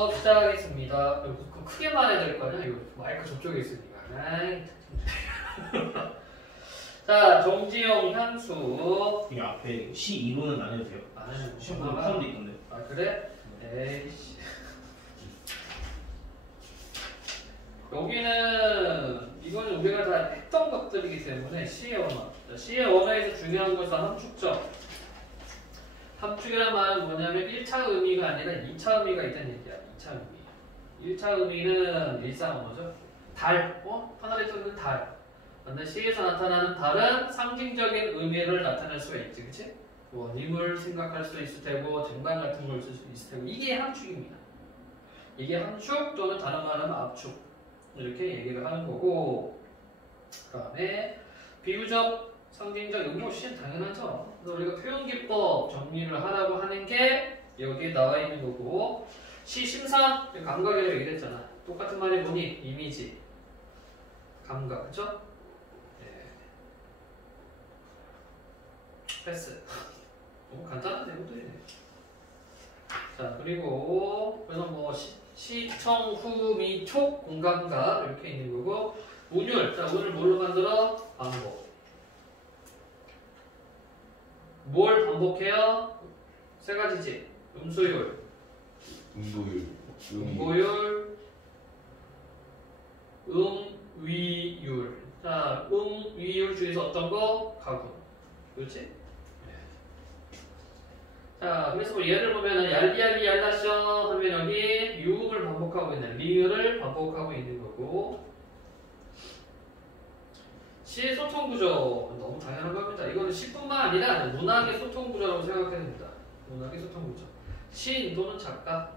수업 시작하겠습니다. 그럼 크게 말해야 될 거 아니야? 이거 마이크 저쪽에 있으니까. 아이, 자, 정지용 향수. 이게 앞에 C2로는 안 해도 돼요? 안 해도 시험보다 포함돼 있던데. 아, 그래? 에이씨. 여기는 이거는 우리가 다 했던 것들이기 때문에 C의 원어. C의 원어에서 중요한 것은 함축적. 함축이란 말은 뭐냐면 1차 의미가 아니라 2차 의미가 있다는 얘기야. 2차 의미. 1차 의미는 일상 언어죠. 달. 하늘에 떠있는 달. 근데 C에서 나타나는 달은 상징적인 의미를 나타낼 수가 있지. 그치? 뭐 님을 생각할 수도 있을 테고 쟁반 같은 걸 쓸 수도 있을 테고 이게 함축입니다. 이게 함축 또는 다른 말하면 압축 이렇게 얘기를 하는 거고 그 다음에 비유적 상징적 이거 시는 당연하죠. 그래서 우리가 표현기법 정리를 하라고 하는 게 여기에 나와 있는 거고 시 심상 감각이라고 얘기했잖아. 똑같은 말이 뭐니? 이미지 감각 그쵸? 네. 패스 너무 간단한데 이것들이네. 자 그리고 그래서 뭐 시청 후 미 촉 공감각 이렇게 있는 거고 운율. 자 운율 뭘로 만들어? 반복. 뭘 반복해요? 세 가지지. 음수율, 음보율, 음위율. 자, 음위율 중에서 어떤 거? 가군. 그렇지? 자, 그래서 뭐 예를 보면은 얄리얄리 얄라셔 하면 여기 유음을 반복하고 있는 리을을 반복하고 있는 거고. 시의 소통 구조 너무 당연한 겁니다. 이거는 시뿐만 아니라 문학의 소통 구조라고 생각해야 됩니다. 문학의 소통 구조. 시인 또는 작가,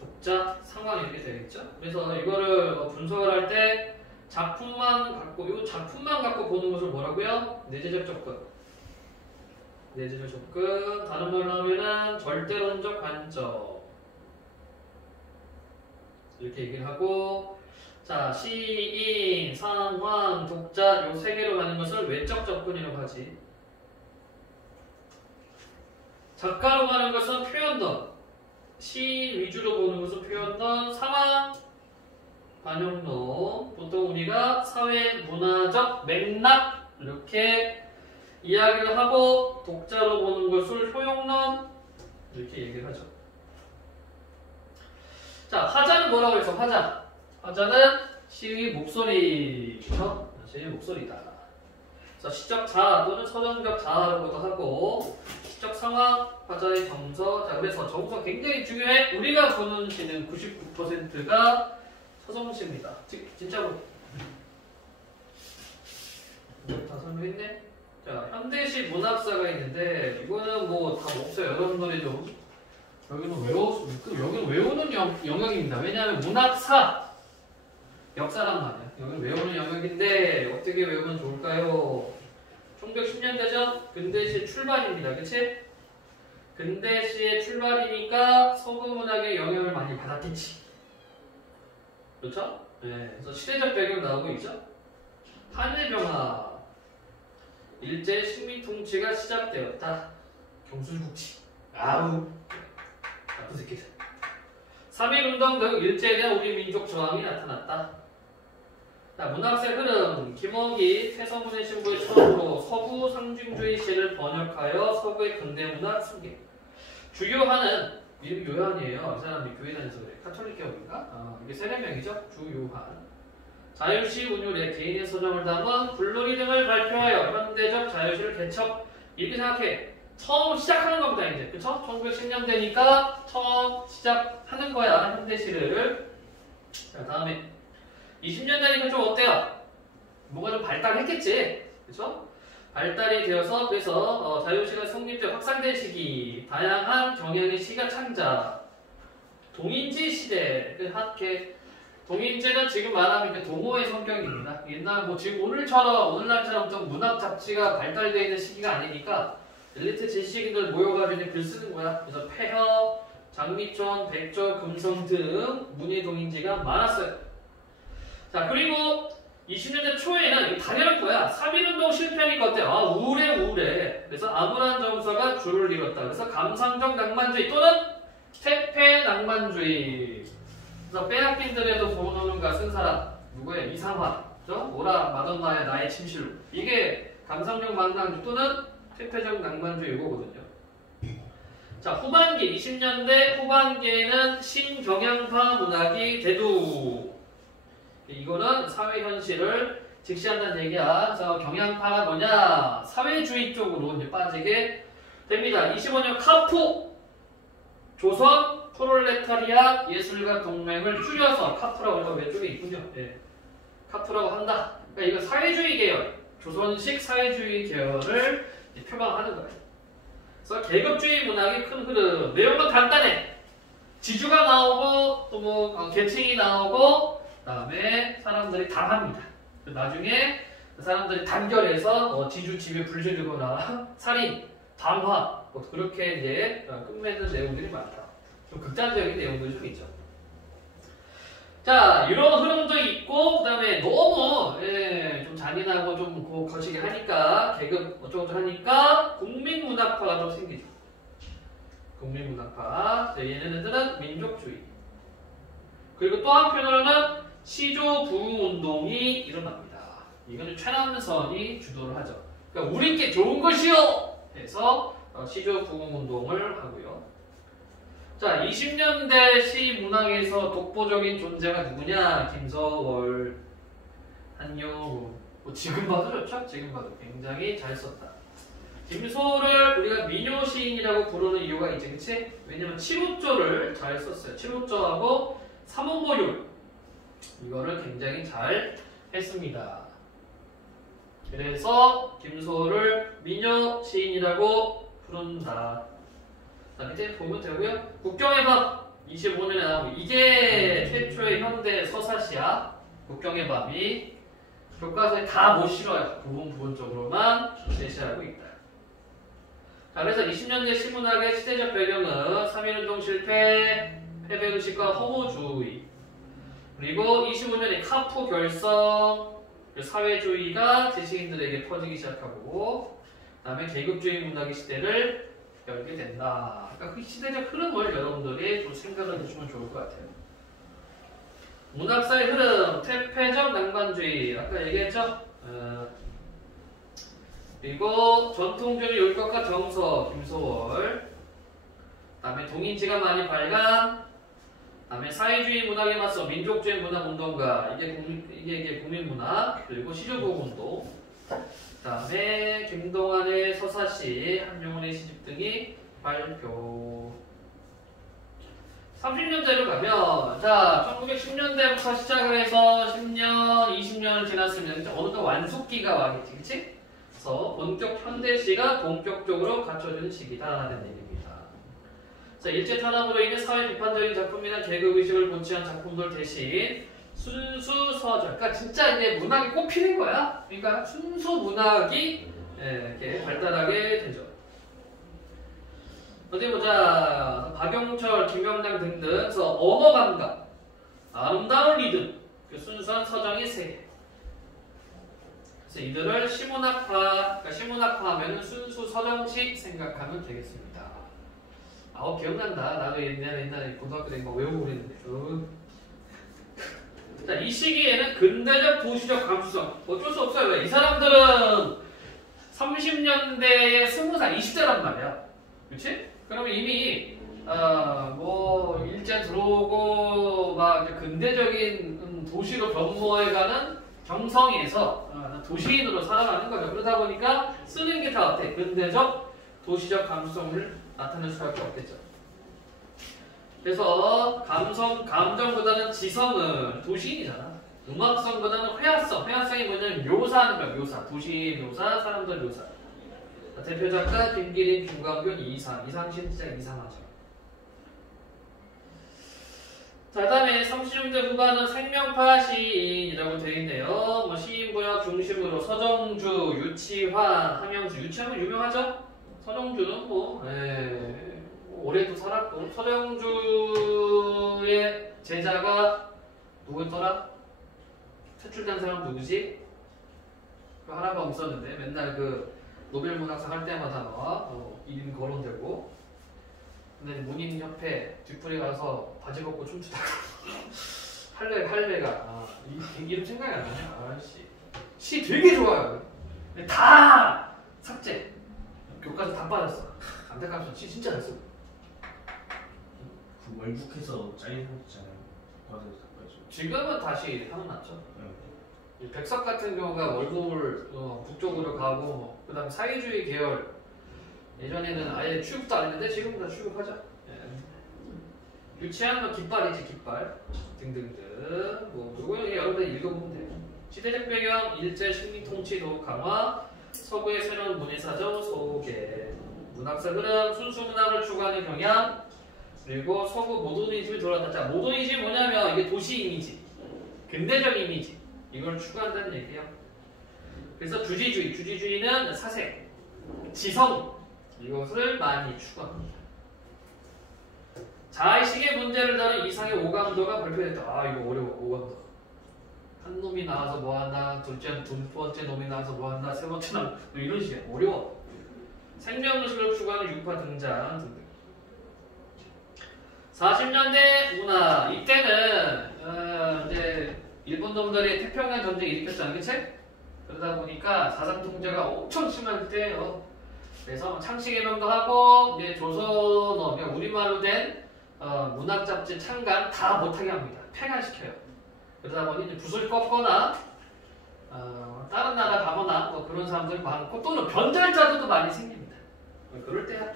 독자, 상황 이렇게 되겠죠. 그래서 이거를 분석을 할 때 작품만 갖고 보는 것을 뭐라고요? 내재적 접근. 내재적 접근. 다른 말로 하면은 절대론적 관점. 이렇게 얘기를 하고. 자, 시인, 상황, 독자 요 세 개로 가는 것을 외적 접근이라고 하지. 작가로 가는 것은 표현론. 시인 위주로 보는 것은 표현론, 상황, 반영론. 보통 우리가 사회 문화적 맥락 이렇게 이야기를 하고 독자로 보는 것을 효용론 이렇게 얘기를 하죠. 자, 하자는 뭐라고 해서 하자. 하자는 시의 목소리죠. 시의 목소리다. 자, 시적 자아 또는 서정적 자아라고도 하고 시적 상황, 하자의 정서. 자, 그래서 정서 굉장히 중요해. 우리가 보는 시는 99%가 서정시입니다. 진짜로. 다 설명했네. 자, 현대시 문학사가 있는데 이거는 뭐 다 없어요. 여러분들이 좀 여기는 외우는 영역입니다. 왜냐하면 문학사 역사란 말이야. 여기는 외우는 영역인데 어떻게 외우면 좋을까요? 1910년대죠? 근대시의 출발입니다. 그치? 근대시의 출발이니까 서구문학의 영향을 많이 받았겠지. 그렇죠? 네. 그래서 시대적 배경 나오고 있죠? 한일병화 일제 식민통치가 시작되었다. 경술국치. 아우 나쁜 새끼들. 3.1운동 등 일제에 대한 우리 민족 저항이 나타났다. 자, 문학의 흐름. 김억이 태서문의 신부의 처음으로 서구 상징주의 시를 번역하여 서구의 근대문학 소개. 주요한은 이름이 요한이에요. 이 사람이 교회 다녀서 그래. 카톨릭 교회인가? 이게 세례명이죠. 주요한. 자유시 운율에 개인의 서정을 담은 불놀이 등을 발표하여 현대적 자유시를 개척. 이렇게 생각해. 처음 시작하는 겁니다. 이제 그쵸? 1910년대니까 처음 시작하는 거야. 현대시를. 자, 다음에 20년대니까 좀 어때요? 뭐가 좀 발달했겠지. 그쵸? 발달이 되어서 그래서 자유시가 성립돼 확산된 시기, 다양한 경향의 시가 창작, 동인지 시대. 동인지는 지금 말하면 동호회 성격입니다. 옛날 뭐 지금 오늘날처럼 좀 문학 잡지가 발달되어 있는 시기가 아니니까 엘리트 지식인들 모여가지고 글 쓰는 거야. 그래서 폐허, 장미촌, 백조, 금성 등 문예 동인지가 많았어요. 자, 그리고 20년대 초에는 당연한 거야. 3.1운동 실패하니까 어때? 우울해. 그래서 암울한 정서가 줄을 이뤘다. 그래서 감상적 낭만주의 또는 퇴폐 낭만주의. 그래서 빼앗긴들에도 보노는가 쓴 사람 누구예요? 이상화. 그죠? 오라 마돈나의 나의 침실로. 이게 감상적 만당 또는 퇴폐적 낭만주의 이거거든요. 자, 후반기 20년대 후반기에는 신경향파 문학이 대두. 이거는 사회 현실을 직시한다는 얘기야. 그래서 경향파가 뭐냐? 사회주의 쪽으로 이제 빠지게 됩니다. 25년 카푸 조선 프롤레타리아 예술가 동맹을 줄여서 카푸라고 왼쪽에 있군요. 예. 카푸라고 한다. 그러니까 이거 사회주의 계열, 조선식 사회주의 계열을 표방하는 거예요. 그래서 계급주의 문학의 큰 흐름. 내용은 간단해. 지주가 나오고 또 뭐 계층이 나오고 그다음에 사람들이 당합니다. 나중에 사람들이 단결해서 지주 집에 불지르거나 살인, 방화 뭐 그렇게 이제 끝맺는 내용들이 많다. 좀 극단적인 내용들이 좀 있죠. 자, 이런 흐름도 있고 그다음에 너무 좀 잔인하고 좀 거시기 하니까 계급 어쩌고 하니까 국민문학파가 좀 생기죠. 국민문학파. 얘네들은 민족주의. 그리고 또 한편으로는 시조부흥운동이 일어납니다. 이거는 최남선이 주도를 하죠. 그러니까 우리께 좋은 것이요! 해서 시조부흥운동을 하고요. 자, 20년대 시문학에서 독보적인 존재가 누구냐? 김서월, 한영우. 지금 봐도 좋죠? 지금 봐도 굉장히 잘 썼다. 김소를 우리가 민요 시인이라고 부르는 이유가 있지, 그치? 왜냐면 7호조를 잘 썼어요. 7호조하고 3호모율. 이거를 굉장히 잘 했습니다. 그래서 김소를 민요 시인이라고 부른다. 자, 밑에 보면 되고요. 국경의 밤 25년에 나오고 이게 최초의 현대 서사시야. 국경의 밤이 교과서에 다 못 실어요. 부분적으로만 제시하고 있다. 자, 그래서 20년대 시문학의 시대적 배경은 3.1운동 실패, 패배의식과 허무주의, 그리고 25년에 카푸 결성, 사회주의가 지식인들에게 퍼지기 시작하고, 그 다음에 계급주의 문학의 시대를 열게 된다. 그러니까 그 시대적 흐름을 여러분들이 좀 생각을 해주면 좋을 것 같아요. 문학사의 흐름, 퇴폐적 낭만주의, 아까 얘기했죠? 그리고 전통주의 율법과 정서, 김소월, 그 다음에 동인지가 많이 발간, 그 다음에 사회주의 문학에 맞서 민족주의 문학 운동가, 이게 국민문학, 그리고 시조보운동, 그 다음에 김동완의 서사시, 한용운의 시집 등이 발표. 30년대로 가면, 자, 1910년대부터 시작을 해서 10년, 20년을 지났으면 어느덧 완숙기가 와겠지, 그치? 그래서 본격 현대시가 본격적으로 갖춰지는 시기다라는 얘기입니다. 자, 일제 탄압으로 인해 사회 비판적인 작품이나 계급의식을 본치한 작품들 대신 순수 서적, 그러니까 진짜 이제 문학이 꼽히는 거야. 그러니까 순수 문학이 이렇게 발달하게 되죠. 어디 보자. 박영철, 김영남 등등. 그래서 언어 감각, 아름다운 리듬, 그 순수한 서정의 세계. 그래서 이들을 시문학파, 그러니까 시문학파 하면 순수 서정식 생각하면 되겠습니다. 기억난다. 나도 옛날에 고등학교 때 막 외우고 그랬는데. 자, 이 시기에는 근대적 도시적 감수성. 어쩔 수 없어요. 왜? 이 사람들은 30년대에 20살, 20대란 말이야. 그치? 그러면 이미, 일제 들어오고, 막, 근대적인 도시로 변모해가는 경성에서 도시인으로 살아가는 거죠. 그러다 보니까 쓰는 게 다 어때? 근대적 도시적 감수성을 나타낼 수밖에 없겠죠. 그래서 감정보다는 지성은 도시인이잖아. 음악성보다는 회화성. 회화성이 뭐냐면 묘사하는 거야. 묘사. 도시 묘사, 사람들 묘사. 대표 작가 김기림, 김광균, 이상신 진짜 이상하죠. 자, 그 다음에 30년대 후반은 생명파 시인이라고 되어 있네요. 시인부역 중심으로 서정주, 유치환, 함영수. 유치환은 유명하죠? 서정주는 올해도 살았고, 서정주의 제자가 누구였더라? 퇴출된 사람 누구지? 그 하나가 없었는데 맨날 그 노벨문학상 할 때마다 나와 이름 거론되고. 근데 문인협회 뒤풀이 가서 바지 벗고 춤추다가 할래가 이름 생각이 안 나네. 아씨 시 되게 좋아요. 근데 다 삭제. 교과서 다 빠졌어. 안타깝죠. 시 진짜 잘 써. 그 월북해서 잘린 사람 있잖아요. 과거에서 삭발죠. 지금은 다시 하면 낫죠. 네. 이 백석 같은 경우가 월북을 북쪽으로 가고 그다음 사회주의 계열 예전에는 아예 취급도 안 했는데 지금은 다 취급하죠. 예. 유치한 건 깃발이지 깃발 등등등 뭐 이거 여러분들 읽어보면 돼요. 시대적 배경 일제 식민 통치 도구 강화 서구의 새로운 문예사정 소개 문학사 흐름 순수 문학을 추구하는 경향 그리고 서구 모더니즘이 돌아왔다. 자, 모더니즘이 뭐냐면 이게 도시 이미지 근대적 이미지 이걸 추구한다는 얘기예요. 그래서 주지주의는 사색, 지성 이것을 많이 추구합니다. 자의식의 문제를 다룬 이상의 오감도가 발표됐다. 이거 어려워. 오감도. 한 놈이 나와서 뭐한다. 두 번째 놈이 나와서 뭐한다. 세 번째 놈 이런 식이야. 어려워. 생명의식을 추구하는 유파 등장 등등. 40년대 문화 이때는 이제 일본 놈들이 태평양 전쟁 일으켰잖아, 그치? 그러다 보니까 사상 통제가 엄청 심할 때예요. 그래서 창씨개명도 하고 이제 조선어, 그러니까 우리말로 된 문학 잡지 창간 다 못하게 합니다. 폐간시켜요. 그러다 보니 이제 붓을 꺾거나 다른 나라 가거나 뭐 그런 사람들 많고 또는 변절자들도 많이 생깁니다. 그럴 때야.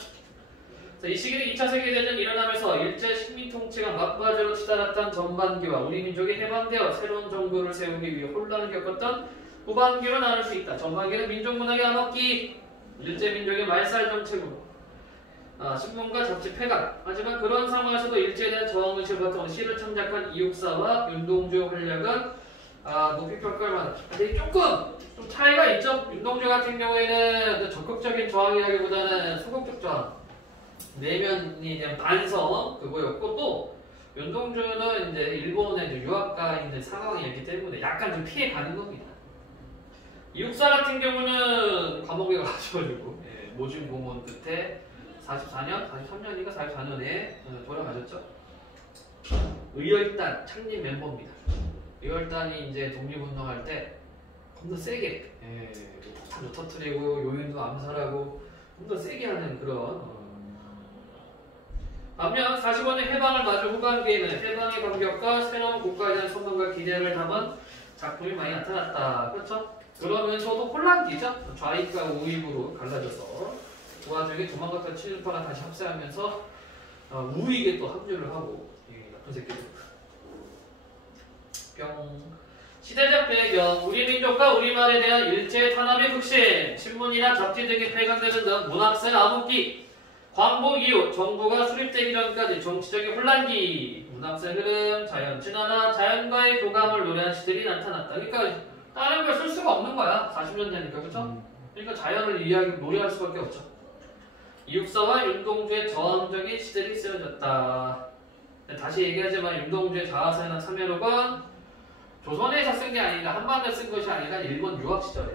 이 시기는 2차 세계대전이 일어나면서 일제 식민 통치가 막바지로 치달았던 전반기와 우리 민족이 해방되어 새로운 정부를 세우기 위해 혼란을 겪었던 후반기로 나눌 수 있다. 전반기는 민족문학의 암흑기, 일제 민족의 말살 정책으로 신문과 잡지 폐간. 하지만 그런 상황에서도 일제에 대한 저항의식을 바탕으로 시를 창작한 이육사와 윤동주의 활약은 높이 평가를 받았다. 근데 조금 좀 차이가 있죠. 윤동주 같은 경우에는 적극적인 저항이라기보다는 소극적 저항. 내면이 대한 반성 그거였고 또 윤동주는 이제 일본의 유학가인들 상황이었기 때문에 약간 좀 피해 가는 겁니다. 이육사 같은 경우는 감옥에 가셔가지고 모진 공원 끝에 43년인가 44년에 돌아가셨죠. 의열단 창립 멤버입니다. 의열단이 이제 독립운동할 때 겁나 세게 폭탄도 터뜨리고 요인도 암살하고 겁나 세게 하는 그런 반면 45년 해방을 맞은 후반기에는 해방의 감격과 새로운 국가에 대한 소망과 기대를 담은 작품이 많이 나타났다. 그렇죠? 그러면서도 혼란기죠? 좌익과 우익으로 갈라져서 그 와중에 도망갔던 친일파가 다시 합세하면서 우익에 또 합류를 하고 나쁜 새끼들 뿅 시대적 배경 우리 민족과 우리말에 대한 일제 탄압의 극심 신문이나 잡지 등이 폐간되는 등 문학사의 암흑기 광복 이후 정부가 수립되기 전까지 정치적인 혼란기, 문학사의 흐름, 자연 진화나 자연과의 교감을 노래한 시들이 나타났다. 그러니까 다른 걸 쓸 수가 없는 거야. 40년 되니까, 그렇죠? 그러니까 자연을 노래할 수밖에 없죠. 이육사와 윤동주의 저항적인 시들이 쓰여졌다. 다시 얘기하지만 윤동주의 자화상이나 참여록은 조선에서 쓴 게 아니라 한반도에 쓴 것이 아니라 일본 유학 시절에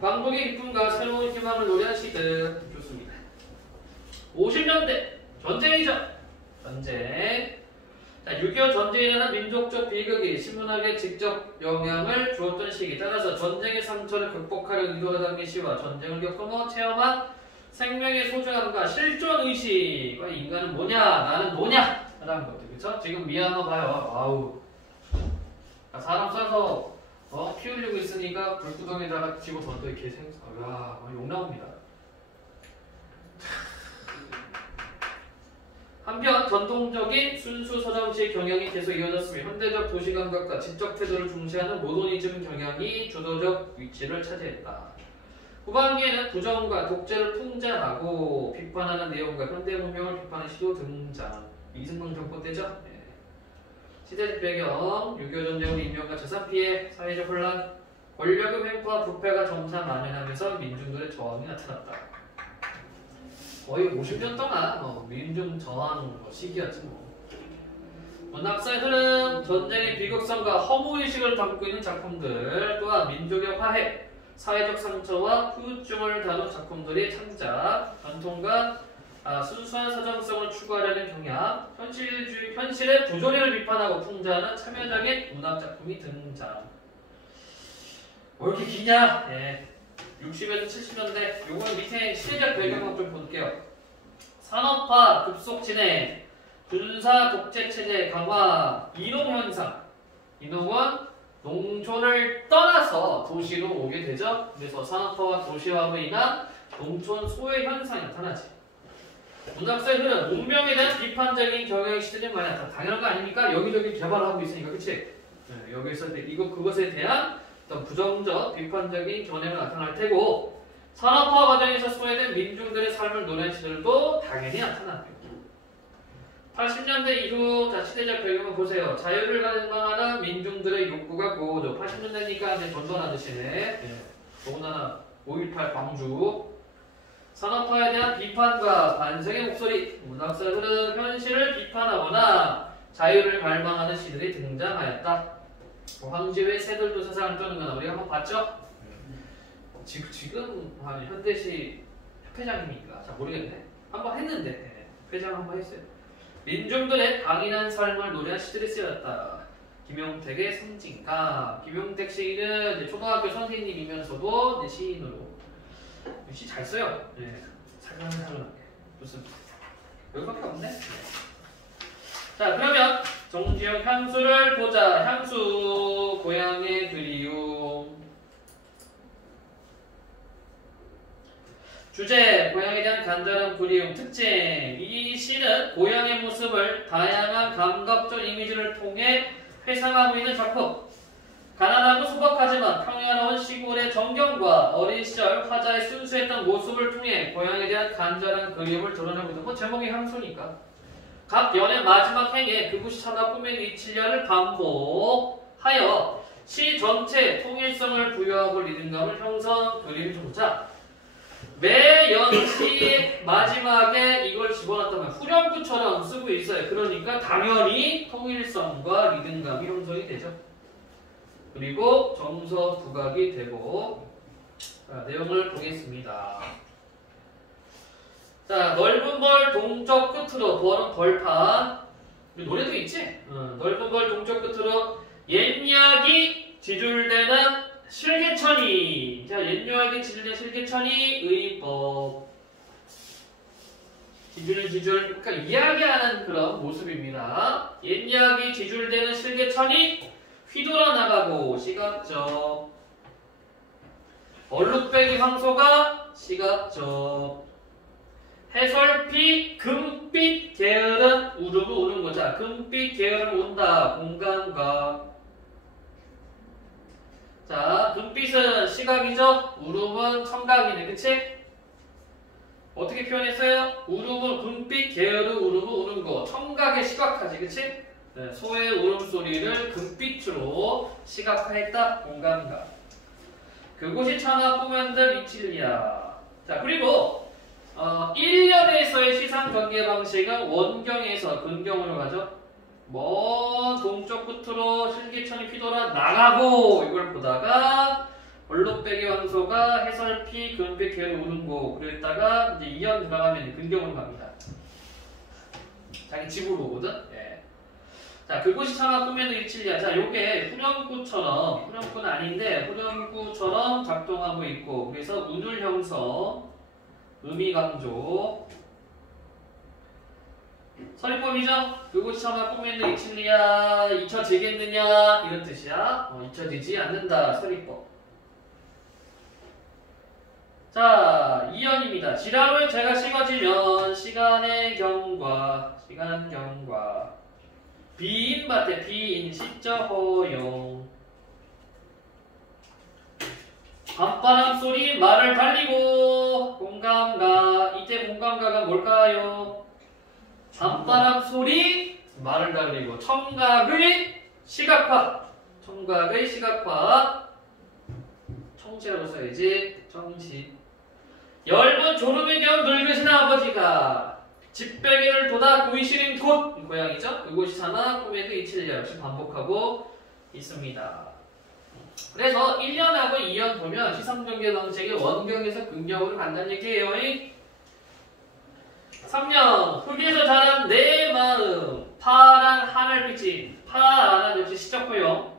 광복의 기쁨과 새로운 희망을 노래한 시들 좋습니다. 50년대 전쟁이죠. 전쟁. 자, 6.25 전쟁이라는 민족적 비극이 신문학에 직접 영향을 주었던 시기. 따라서 전쟁의 상처를 극복하려 의도가 담긴 시와 전쟁을 겪으며 체험한 생명의 소중함과 실존의식과 인간은 뭐냐, 나는 뭐냐 라는 것들. 그쵸? 지금 미얀마 봐요. 와우. 사람 쏴서 피 흘리고 있으니까 불구덩이에다가 집어 던져 이렇게 욕 나옵니다. 한편 전통적인 순수 서정식 경향이 계속 이어졌으며 현대적 도시감각과 지적 태도를 중시하는 모더니즘 경향이 주도적 위치를 차지했다. 후반기에는 부정과 독재를 풍자하고 비판하는 내용과 현대 문명을 비판하는 시도 등장. 이승만 정권 때죠. 시대적 배경, 6.25 전쟁으로 인명과 재산 피해, 사회적 혼란, 권력의 횡포와 부패가 점차 만연하면서 민중들의 저항이 나타났다. 거의 50년 동안 민중 저항 시기였지 뭐. 문학사의 흐름, 전쟁의 비극성과 허무의식을 담고 있는 작품들, 또한 민족의 화해, 사회적 상처와 후유증을 다룬 작품들이 창작, 전통과 순수한 사정성을 추구하려는 경향, 현실의 부조리를 비판하고 풍자하는 참여적인 문학작품이 등장. 왜 이렇게 기냐? 네. 60에서 70년대, 요거는 밑에 시대적 배경을 좀 볼게요. 산업화 급속 진행, 군사 독재 체제 강화, 이농 현상. 이농은 농촌을 떠나서 도시로 오게 되죠. 그래서 산업화와 도시화로 인한 농촌 소외 현상이 나타나지. 문학사의 흐름, 문명에 대한 비판적인 경향의 시대는 많이 나타나. 당연한 거 아닙니까? 여기저기 개발하고 있으니까, 그치? 네, 여기서 그것에 대한 어떤 부정적, 비판적인 견해가 나타날 테고, 산업화 과정에서 소외된 민중들의 삶을 노래한 시들도 당연히 나타납니다. 80년대 이후 시대적 배경을 보세요. 자유를 갈망하는 민중들의 욕구가 고죠. 80년대니까 이제 전두환아저씨네. 네. 더군다나 5.18 광주. 산업화에 대한 비판과 반성의 목소리, 문학사들은 현실을 비판하거나 자유를 갈망하는 시들이 등장하였다. 황지의 새들도 세상을 떠는 건 우리가 한번 봤죠? 지금 현대시 협회장입니까? 잘 모르겠네. 한번 했는데 회장 한번 했어요. 민중들의 강인한 삶을 노래한 시들이 쓰였다. 김용택의 상징가. 김용택 시인은 초등학교 선생님이면서도 시인으로 시 잘 써요. 네. 살랑살랑하게. 무슨 여기밖에 없네. 네. 자, 그러면 정지영 향수를 보자. 향수 고향의 그리움. 주제, 고향에 대한 간절한 그리움. 특징, 이 시는 고향의 모습을 다양한 감각적 이미지를 통해 회상하고 있는 작품. 가난하고 소박하지만 평화로운 시골의 정경과 어린 시절 화자의 순수했던 모습을 통해 고향에 대한 간절한 그리움을 드러내고 있는 건 제목이 향수니까. 각 연의 마지막 행에 그곳이 찾아 꾸민 위치려를 반복하여 시 전체에 통일성을 부여하고 리듬감을 형성, 그림을 조자. 매 연시의 마지막에 이걸 집어넣었다면 후렴구처럼 쓰고 있어요. 그러니까 당연히 통일성과 리듬감이 형성이 되죠. 그리고 정서 부각이 되고. 자, 내용을 보겠습니다. 자, 넓은 벌 동쪽 끝으로, 벌은 벌판. 노래도 있지? 넓은 벌 동쪽 끝으로 옛약이 지줄되는 실개천이. 자, 옛약이 지줄되는 실개천이 의법. 지줄, 그러니까 이야기하는 그런 모습입니다. 옛약이 지줄되는 실개천이 휘돌아 나가고 시각적. 얼룩배기 황소가 시각적. 해설피 금빛 계열은 우르르 오는 거자. 금빛 계열은 온다. 공간각. 자, 금빛은 시각이죠. 우름은 청각이네. 그치? 어떻게 표현했어요? 우름은 금빛 계열은 우르르 오는 거. 청각에 시각하지. 그치? 네, 소의 울음소리를 금빛으로 시각화했다. 공감각. 그곳이 천하 꾸면들 이칠리야. 자, 그리고 1년에서의 시상 경계 방식은 원경에서 근경으로 가죠. 먼 동쪽 끝으로 실기천이 휘돌아 나가고 이걸 보다가 얼룩배기 황소가 해설피 금빛 계열 우는 곳 그랬다가 이제 2년 들어가면 근경으로 갑니다. 자기 집으로 오거든. 예. 자, 그곳이 천하 꾸면들 이칠리야. 자, 요게 후렴구처럼, 후렴구는 아닌데 후렴구처럼 작동하고 있고, 그래서 운율 형성, 의미 강조. 서리법이죠? 그곳이 천하 꾸면들 이칠리야. 잊혀지겠느냐 이런 뜻이야. 잊혀지지 않는다. 서리법. 자, 2연입니다. 지라로 제가 식어지면 시간의 경과, 시간 경과. 비인밭에 비인 시적 허용. 밤바람 소리 말을 달리고 공감가. 이때 공감가가 뭘까요? 밤바람 소리 말을 달리고 청각의 시각화. 청각의 시각화. 청지라고 써야지. 청지. 엷은 졸음에 겨운 늙으신 아버지가 집배기를 돋아 구이시린 곳 고향이죠. 그곳이 천하 꾸면들 이칠리야. 역시 반복하고 있습니다. 그래서 1년하고 2년 보면 시상경계 방식이 원경에서 근경으로 간다는 얘기예요. 3년 흙에서 자란 내 마음 파란 하늘빛이 파란 역시 시적구요.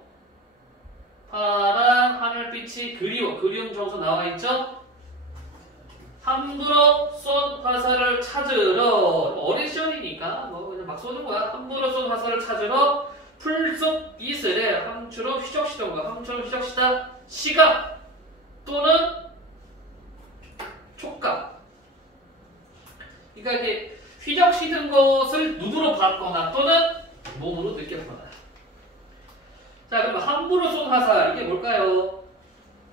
파란 하늘빛이 그리움 정서 나와있죠? 함부로 쏜 화살을 찾으러 어린 시절이니까 뭐 그냥 막 쏘는 거야. 함부로 쏜 화살을 찾으러 풀속 이슬에 함추로 휘적시던가 함추로 휘적시다 시각 또는 촉각. 그러니까 이게 휘적시든 것을 눈으로 봤거나 또는 몸으로 느꼈거나. 자, 그럼 함부로 쏜 화살 이게 뭘까요?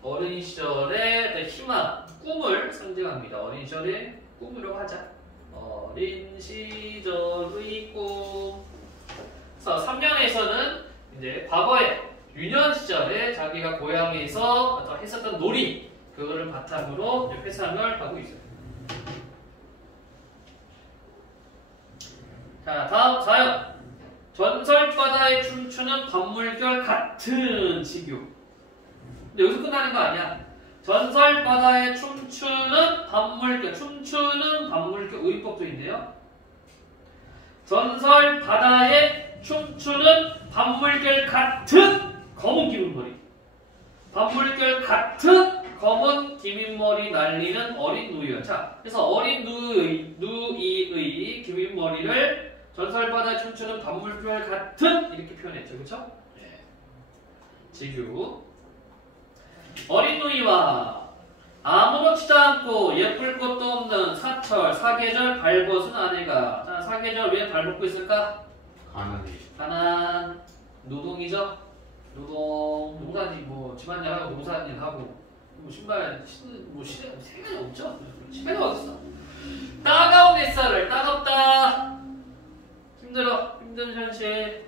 어린 시절의 희망, 꿈을 상징합니다. 어린 시절의 꿈이라고 하자. 어린 시절의 꿈. 그래서 3년에서는 이제 과거에 유년 시절에 자기가 고향에서 했었던 놀이 그거를 바탕으로 회상을 하고 있어요. 자, 다음 4연. 전설바다에 춤추는 밤물결 같은 지교. 근데 여기서 끝나는 거 아니야. 전설바다에 춤추는 밤물결. 춤추는 밤물결 의법도 있네요. 전설바다에 춤추는 밤물결 같은 검은 기민머리. 밤물결 같은 검은 기민머리 날리는 어린 누이요. 자, 그래서 어린 누이의 기민머리를 전설바다에 춤추는 밤물결 같은 이렇게 표현했죠. 그렇죠? 네. 지규. 어린 누이와 아무렇지도 않고 예쁠 것도 없는 사철, 사계절 발벗은 아내가. 자, 사계절 왜 발벗고 있을까? 가난. 노동이죠? 노동. 농사지 뭐 집안일 하고 농사일 하고 뭐 신발 뭐 생각이 없죠? 시간이 어딨어? 따가운 햇살을 따갑다. 힘들어. 힘든 현실.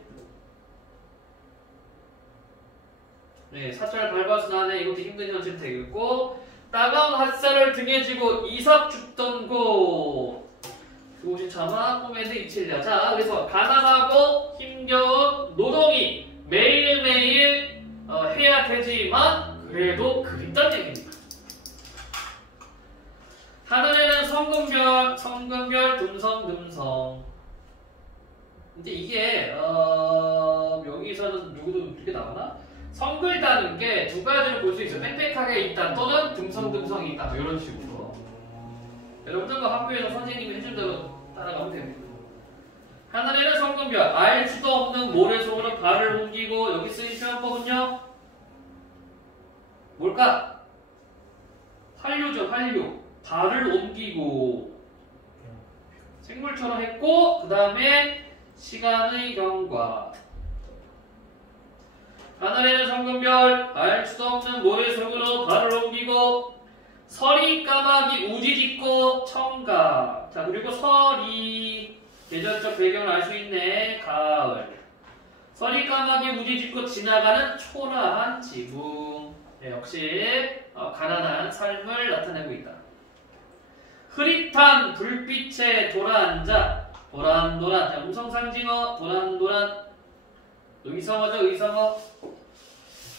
네, 사철 밟아서 나네. 이것도 힘든 현실 되겠고, 따가운 햇살을 등에 지고 이삭 죽던 곳. 그곳이 차마 꿈에도 이칠랴. 자, 그래서 가난하고 힘겨운 노동이 매일매일 해야 되지만 그래도 그립다는 얘기입니다. 하늘에는 성금별, 듬성듬성. 근데 이게 여기서는 누구도 이렇게 나오나? 성글다는 게 두 가지를 볼 수 있어요. 빽빽하게 있다 또는 듬성듬성이 있다. 뭐 이런 식으로. 여러분들도 학교에서 선생님이 해준 대로 따라가면 됩니다. 하늘에는 성금별, 알 수도 없는 모래 속으로 발을 옮기고. 여기 쓰인 표현법은요? 뭘까? 한류죠, 한류. 발을 옮기고. 생물처럼 했고, 그 다음에 시간의 경과. 하늘에는 성금별, 알 수도 없는 모래 속으로 발을 옮기고, 서리 까마귀 우지짓고 청가. 자, 그리고 서리 계절적 배경을 알 수 있네. 가을. 서리 까마귀 우지짓고 지나가는 초라한 지붕. 네, 역시 가난한 삶을 나타내고 있다. 흐릿한 불빛에 돌아앉아 도란도란. 자, 음성상징어 도란도란. 의성어죠, 의성어.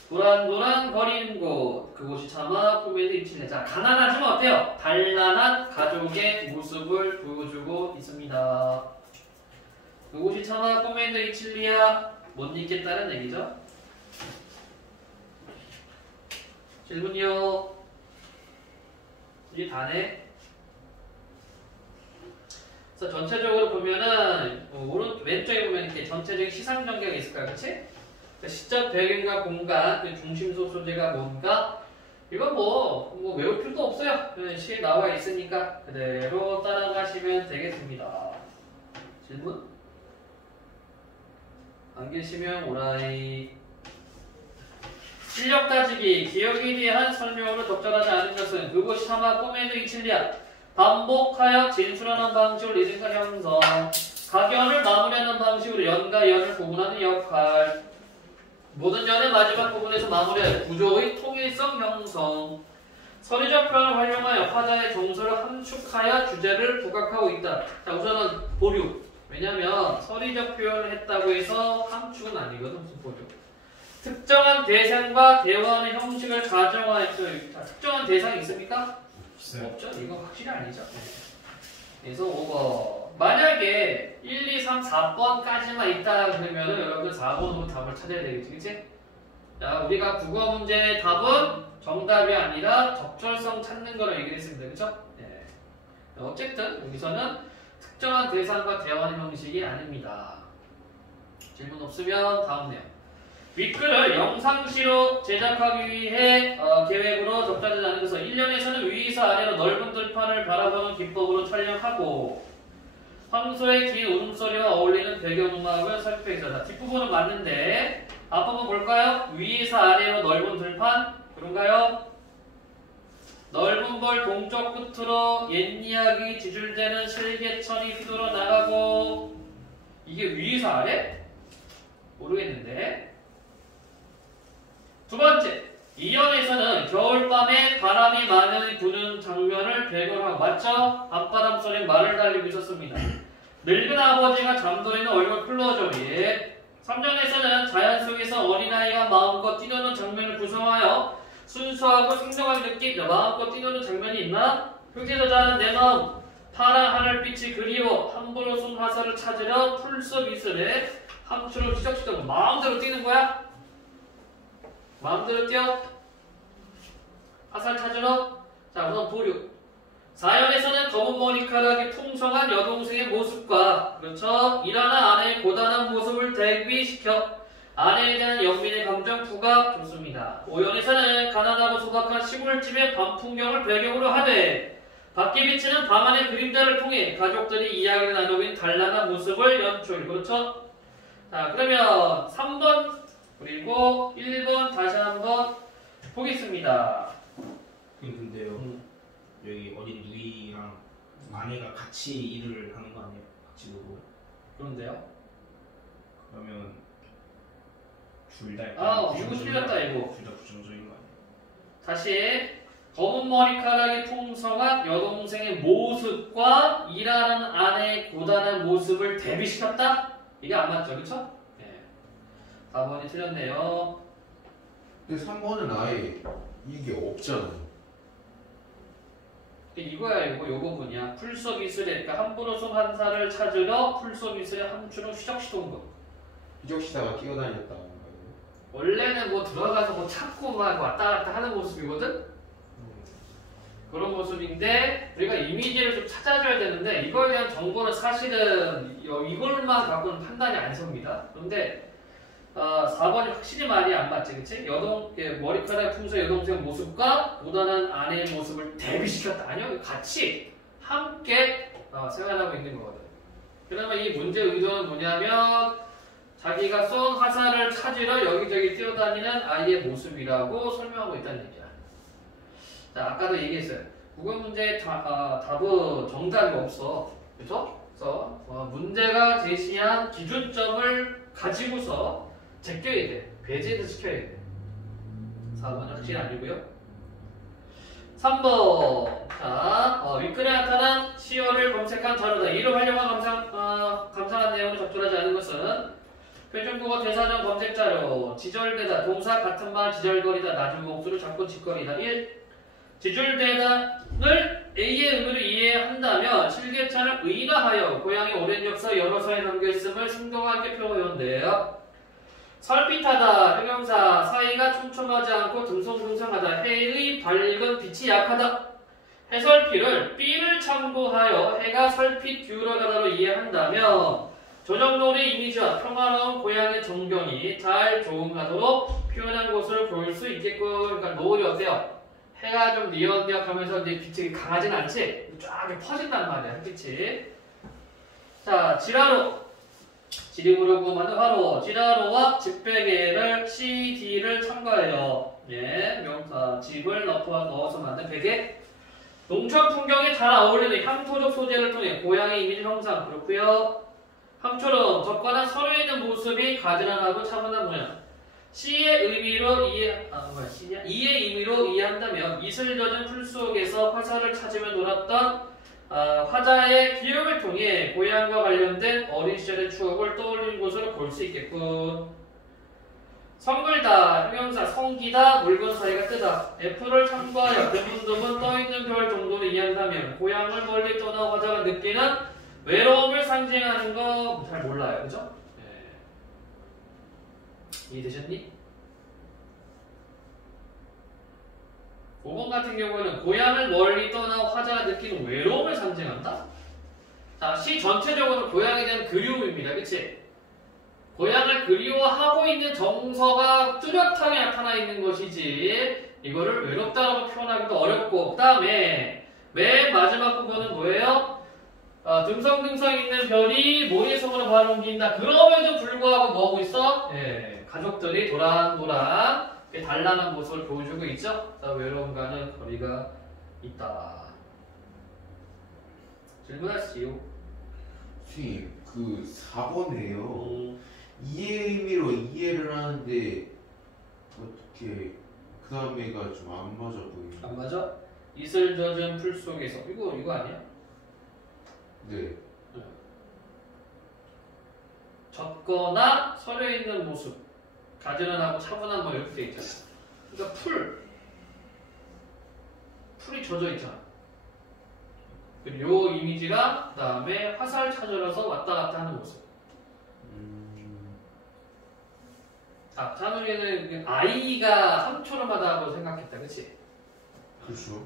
도란도란 거리는 곳. 그곳이 차마 꿈에도 이칠랴. 자, 가난하지만 어때요? 단란한 가족의 모습을 보여주고 있습니다. 그곳이 차마 꿈에도 이칠랴. 못 잊겠다는 얘기죠. 질문이요. 이게 다네. 그래서 전체적으로 보면은 왼쪽에 보면 이렇게 전체적인 시상 전개가 있을까, 그렇지? 시적 배경과 공간, 그 중심소 소재가 뭔가 이건 뭐 외울 필요도 없어요. 시에 나와 있으니까 그대로 따라가시면 되겠습니다. 질문? 안 계시면 오라이. 실력 따지기, 기억에 대한 설명으로 적절하지 않은 것은 그것이 차마 꿈에도 이칠랴. 반복하여 진술하는 방식으로 리듬과 형성. 각연을 마무리하는 방식으로 연과 연을 구분하는 역할. 모든 연의 마지막 부분에서 마무리할 구조의 통일성 형성. 서리적 표현을 활용하여 화자의 정서를 함축하여 주제를 부각하고 있다. 자, 우선은 보류. 왜냐면 서리적 표현을 했다고 해서 함축은 아니거든. 무슨 보류. 특정한 대상과 대화하는 형식을 가정하여. 자, 특정한 대상이 있습니까? 없죠? 이거 확실히 아니죠? 그래서 5번. 만약에 1, 2, 3, 4번까지만 있다 그러면은 여러분들 4번으로 답을 찾아야 되겠지, 그치? 자, 우리가 국어 문제의 답은 정답이 아니라 적절성 찾는 거로 얘기를 했습니다, 그쵸? 네. 어쨌든 여기서는 특정한 대상과 대화하는 형식이 아닙니다. 질문 없으면 다음 내용. 윗글을 영상시로 제작하기 위해 계획으로 적절하지 않은 것은 1년에서는 위에서 아래로 넓은 들판을 바라보는 기법으로 촬영하고 황소의 긴 울음소리와 어울리는 배경음악을 살펴보겠습니다. 뒷부분은 맞는데 앞부분 볼까요? 위에서 아래로 넓은 들판 그런가요? 넓은 벌 동쪽 끝으로 옛이야기 지줄대는 실개천이 휘돌아 나가고 이게 위에서 아래? 모르겠는데. 두 번째, 이연에서는 겨울밤에 바람이 많이 부는 장면을 배경으로 하고 맞죠? 밤바람 소리 말을 달리고 있었습니다. 늙은 아버지가 잠들어 있는 얼굴 클로즈업이 3장에서는 자연 속에서 어린아이가 마음껏 뛰노는 장면을 구성하여 순수하고 생동하게 느끼죠. 마음껏 뛰노는 장면이 있나? 흑제도자는 내 마음 파란 하늘빛이 그리워 함부로 쏜 화살을 찾으려 풀숲 이슬에 함추로 휘적휘적 마음대로 뛰는 거야? 마음대로 뛰어? 화살 찾으러? 자, 우선 보류. 4연에서는 검은 머리카락이 풍성한 여동생의 모습과 그렇죠? 일하는 아내의 고단한 모습을 대비시켜 아내에 대한 영민의 감정 부각 좋습니다. 5연에서는 가난하고 소박한 시골집의 밤 풍경을 배경으로 하되 밖에 비치는 밤하늘 그림자를 통해 가족들이 이야기를 나누고 있는 단란한 모습을 연출 그렇죠? 자, 그러면 3번 그리고 1번 다시 한번 보겠습니다. 근데요. 여기 어린 누이랑 아내가 같이 일을 하는 거 아니에요? 같이 놀고. 그런데요? 그러면 둘 다 이거 틀렸다 이거. 둘 다 부정적인 거 아니에요? 다시 검은 머리카락이 풍성한 여동생의 모습과 일하는 아내의 고단한 모습을 대비시켰다? 이게 안 맞죠, 그쵸? 네. 4번이 틀렸네요. 근데 3번은 아예 이게 없잖아요. 이거야 이거 요 부분이야. 풀숲 이슬에 그러니까 함부로 쏜 한사를 찾으러 풀숲 이슬에 함추로 휘적시던 거. 휘적시다가 뛰어다녔다는 거예요. 원래는 뭐 들어가서 뭐 찾고 막 왔다 갔다 하는 모습이거든? 그런 모습인데 우리가 이미지를 좀 찾아줘야 되는데 이거에 대한 정보는 사실은 이걸만 갖고는 판단이 안 섭니다. 그런데 4번이 확실히 말이 안 맞지, 그치? 머리카락 풍선 여동생 모습과 고단한 아내의 모습을 대비시켰다. 아니요, 같이 함께 생활하고 있는 거거든. 그러면 이 문제 의도는 뭐냐면 자기가 쏜 화살을 찾으러 여기저기 뛰어다니는 아이의 모습이라고 설명하고 있다는 얘기야. 자, 아까도 얘기했어요. 국어 문제의 답은 정답이 없어. 그죠? 그래서 문제가 제시한 기준점을 가지고서 제껴야 돼. 배제도 시켜야 돼. 4번은 확실히 아니고요. 3번. 자, 윗글에 나타난 시어를 검색한 자료다. 이를 활용한 감상한 내용을 적절하지 않은 것은 표준국어 대사전 검색 자료. 지절대다. 동사 같은 말 지절거리다. 낮은 목소리 작고 짓거리다. 1. 지절대단을 A의 의미로 이해한다면 실개천을 의인화하여 고향의 오랜 역사 여러 사에 남겨있음을 생동하게 표현한대요. 설빛하다, 형용사, 사이가 촘촘하지 않고 듬성듬성하다, 해의 밝은 빛이 약하다. 해설피를 B를 참고하여 해가 설빛 기울어가다로 이해한다면 조정놀이 이미지와 평화로운 고향의 전경이 잘 조응하도록 표현한 것을 볼 수 있겠고, 그러니까 노을이 어때요? 해가 좀 뉘엿뉘엿하면서 이제 빛이 강하진 않지? 쫙 퍼진단 말이야, 햇빛이. 자, 지라로. 지름으로 구만한 화로, 지라로와 집베개를 CD를 첨가해요. 예, 명사, 집을 넣어서 만든 베개. 농촌 풍경에 잘 어울리는 향토적 소재를 통해 고향의 이미지 형상. 그렇고요. 함처럼 적과는 서로 있는 모습이 가지런하고 차분한 모양. C의 의미로 E의 의미로 이해한다면 이슬 젖은 풀 속에서 화살을 찾으며 놀았던 화자의 기억을 통해 고향과 관련된 어린 시절의 추억을 떠올리는 것으로 볼 수 있겠군. 성글다, 형용사, 성기다, 물건 사이가 뜨다. F를 참고하여 드문드문 떠있는 별 정도를 이해한다면 고향을 멀리 떠나 화자가 느끼는 외로움을 상징하는 거 잘 몰라요. 그죠? 네. 이해되셨니? 5번 같은 경우에는 고향을 멀리 떠나 화자가 느끼는 외로움을 상징한다? 자, 시 전체적으로 고향에 대한 그리움입니다. 그치? 고향을 그리워하고 있는 정서가 뚜렷하게 나타나 있는 것이지 이거를 외롭다라고 표현하기도 어렵고 그 다음에 맨 마지막 부분은 뭐예요? 듬성듬성 있는 별이 모래성으로 발옮긴다. 그럼에도 불구하고 뭐하고 있어? 예, 가족들이 도란도란 단란한 모습을 보여주고 있죠? 외로움과는 거리가 있다. 질문하시오. 선생님 그 4번에요. 이해 의미로 이해를 하는데 어떻게 그 다음에가 좀 안 맞아 보이네. 안 맞아? 이슬 젖은 풀 속에서 이거 아니야? 네. 젖거나 서려 있는 모습, 가지런하고 차분한 뭐 이렇게 돼 있잖아. 그러니까 풀이 젖어 있잖아. 그리고 요 이미지가 그다음에 화살 찾으러서 왔다 갔다 하는 모습. 자, 찬우이는 아이가 함초롬하다고 생각했다, 그렇지? 그렇죠.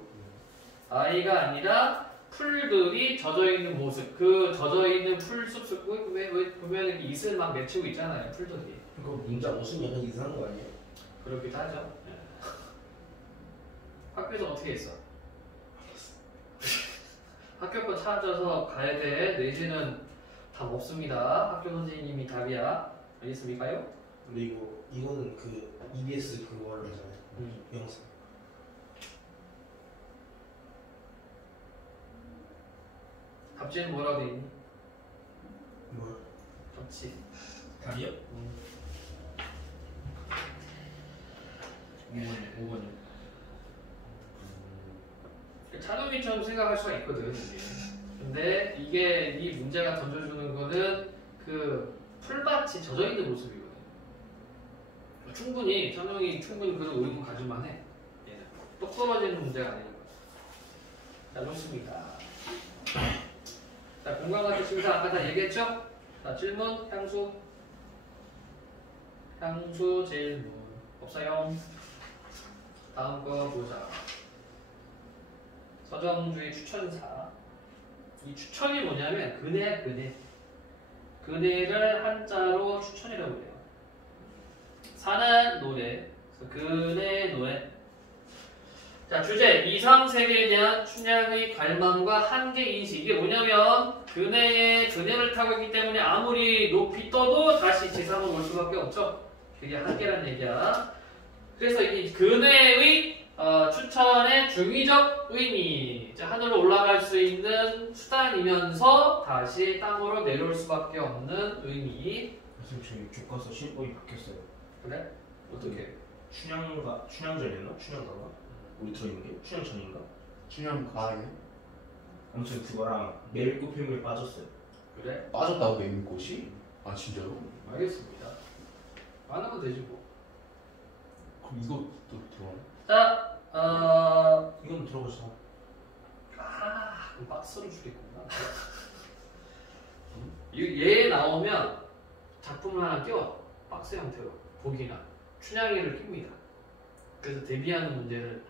아이가 아니라 풀들이 젖어 있는 모습. 그 젖어 있는 풀 숲, 왜 보면 이슬 막 맺히고 있잖아요, 풀들이. 이거 문자 웃음이 약간 이상한 거 아니에요? 그렇기도 하죠. 학교에서 어떻게 했어? 학교 거 찾아서 가야 돼. 내지는 답 없습니다. 학교 선생님이 답이야. 알겠습니까요? 근데 이거는 그 EBS 그걸로 하잖아요. 영상. 답지는 뭐라고 돼 있니? 뭐? 답지. 답이요? 5번이요. 찬우이처럼 생각할 수가 있거든. 이게. 근데 이게 이 문제가 던져주는 거는 그 풀밭이 젖어 있는 모습이거든. 충분히 찬우이 충분히 그런 의문 가질만해. 똑 떨어지는 문제가 아니고. 자, 좋습니다. 자, 공간과학 심사 아까 다 얘기했죠? 자, 질문, 향수 질문 없어요. 다음 거 보자. 서정주의 추천사. 이 추천이 뭐냐면 그네야, 그네. 그네를 한자로 추천이라고 해요. 사는 노래, 그네 노래. 자, 주제 이상세계에 대한 춘향의 갈망과 한계 인식. 이게 뭐냐면 그네를 타고 있기 때문에 아무리 높이 떠도 다시 지상으로 올 수밖에 없죠. 그게 한계란 얘기야. 그래서 이 그네의 추천의 중의적 의미, 하늘로 올라갈 수 있는 수단이면서 다시 땅으로 내려올 수밖에 없는 의미. 선생님 저희 교과서 실법이 바뀌었어요. 그래? 어떻게? 춘향전이었나? 춘향가가? 우리 들어있는 게? 춘향전인가? 춘향 가네. 아무튼 그거랑 메밀꽃필물이 빠졌어요. 그래? 빠졌다고 메밀꽃이? 아 진짜로? 알겠습니다. 안 하면 되지 뭐. 그럼 이것도 들어가네? 자, 이건 들어가서 그럼 박스로 주겠구나. 얘 나오면 작품을 하나 띄워. 박스 형태로 보기나 춘향이를 낍니다. 그래서 대비하는 문제를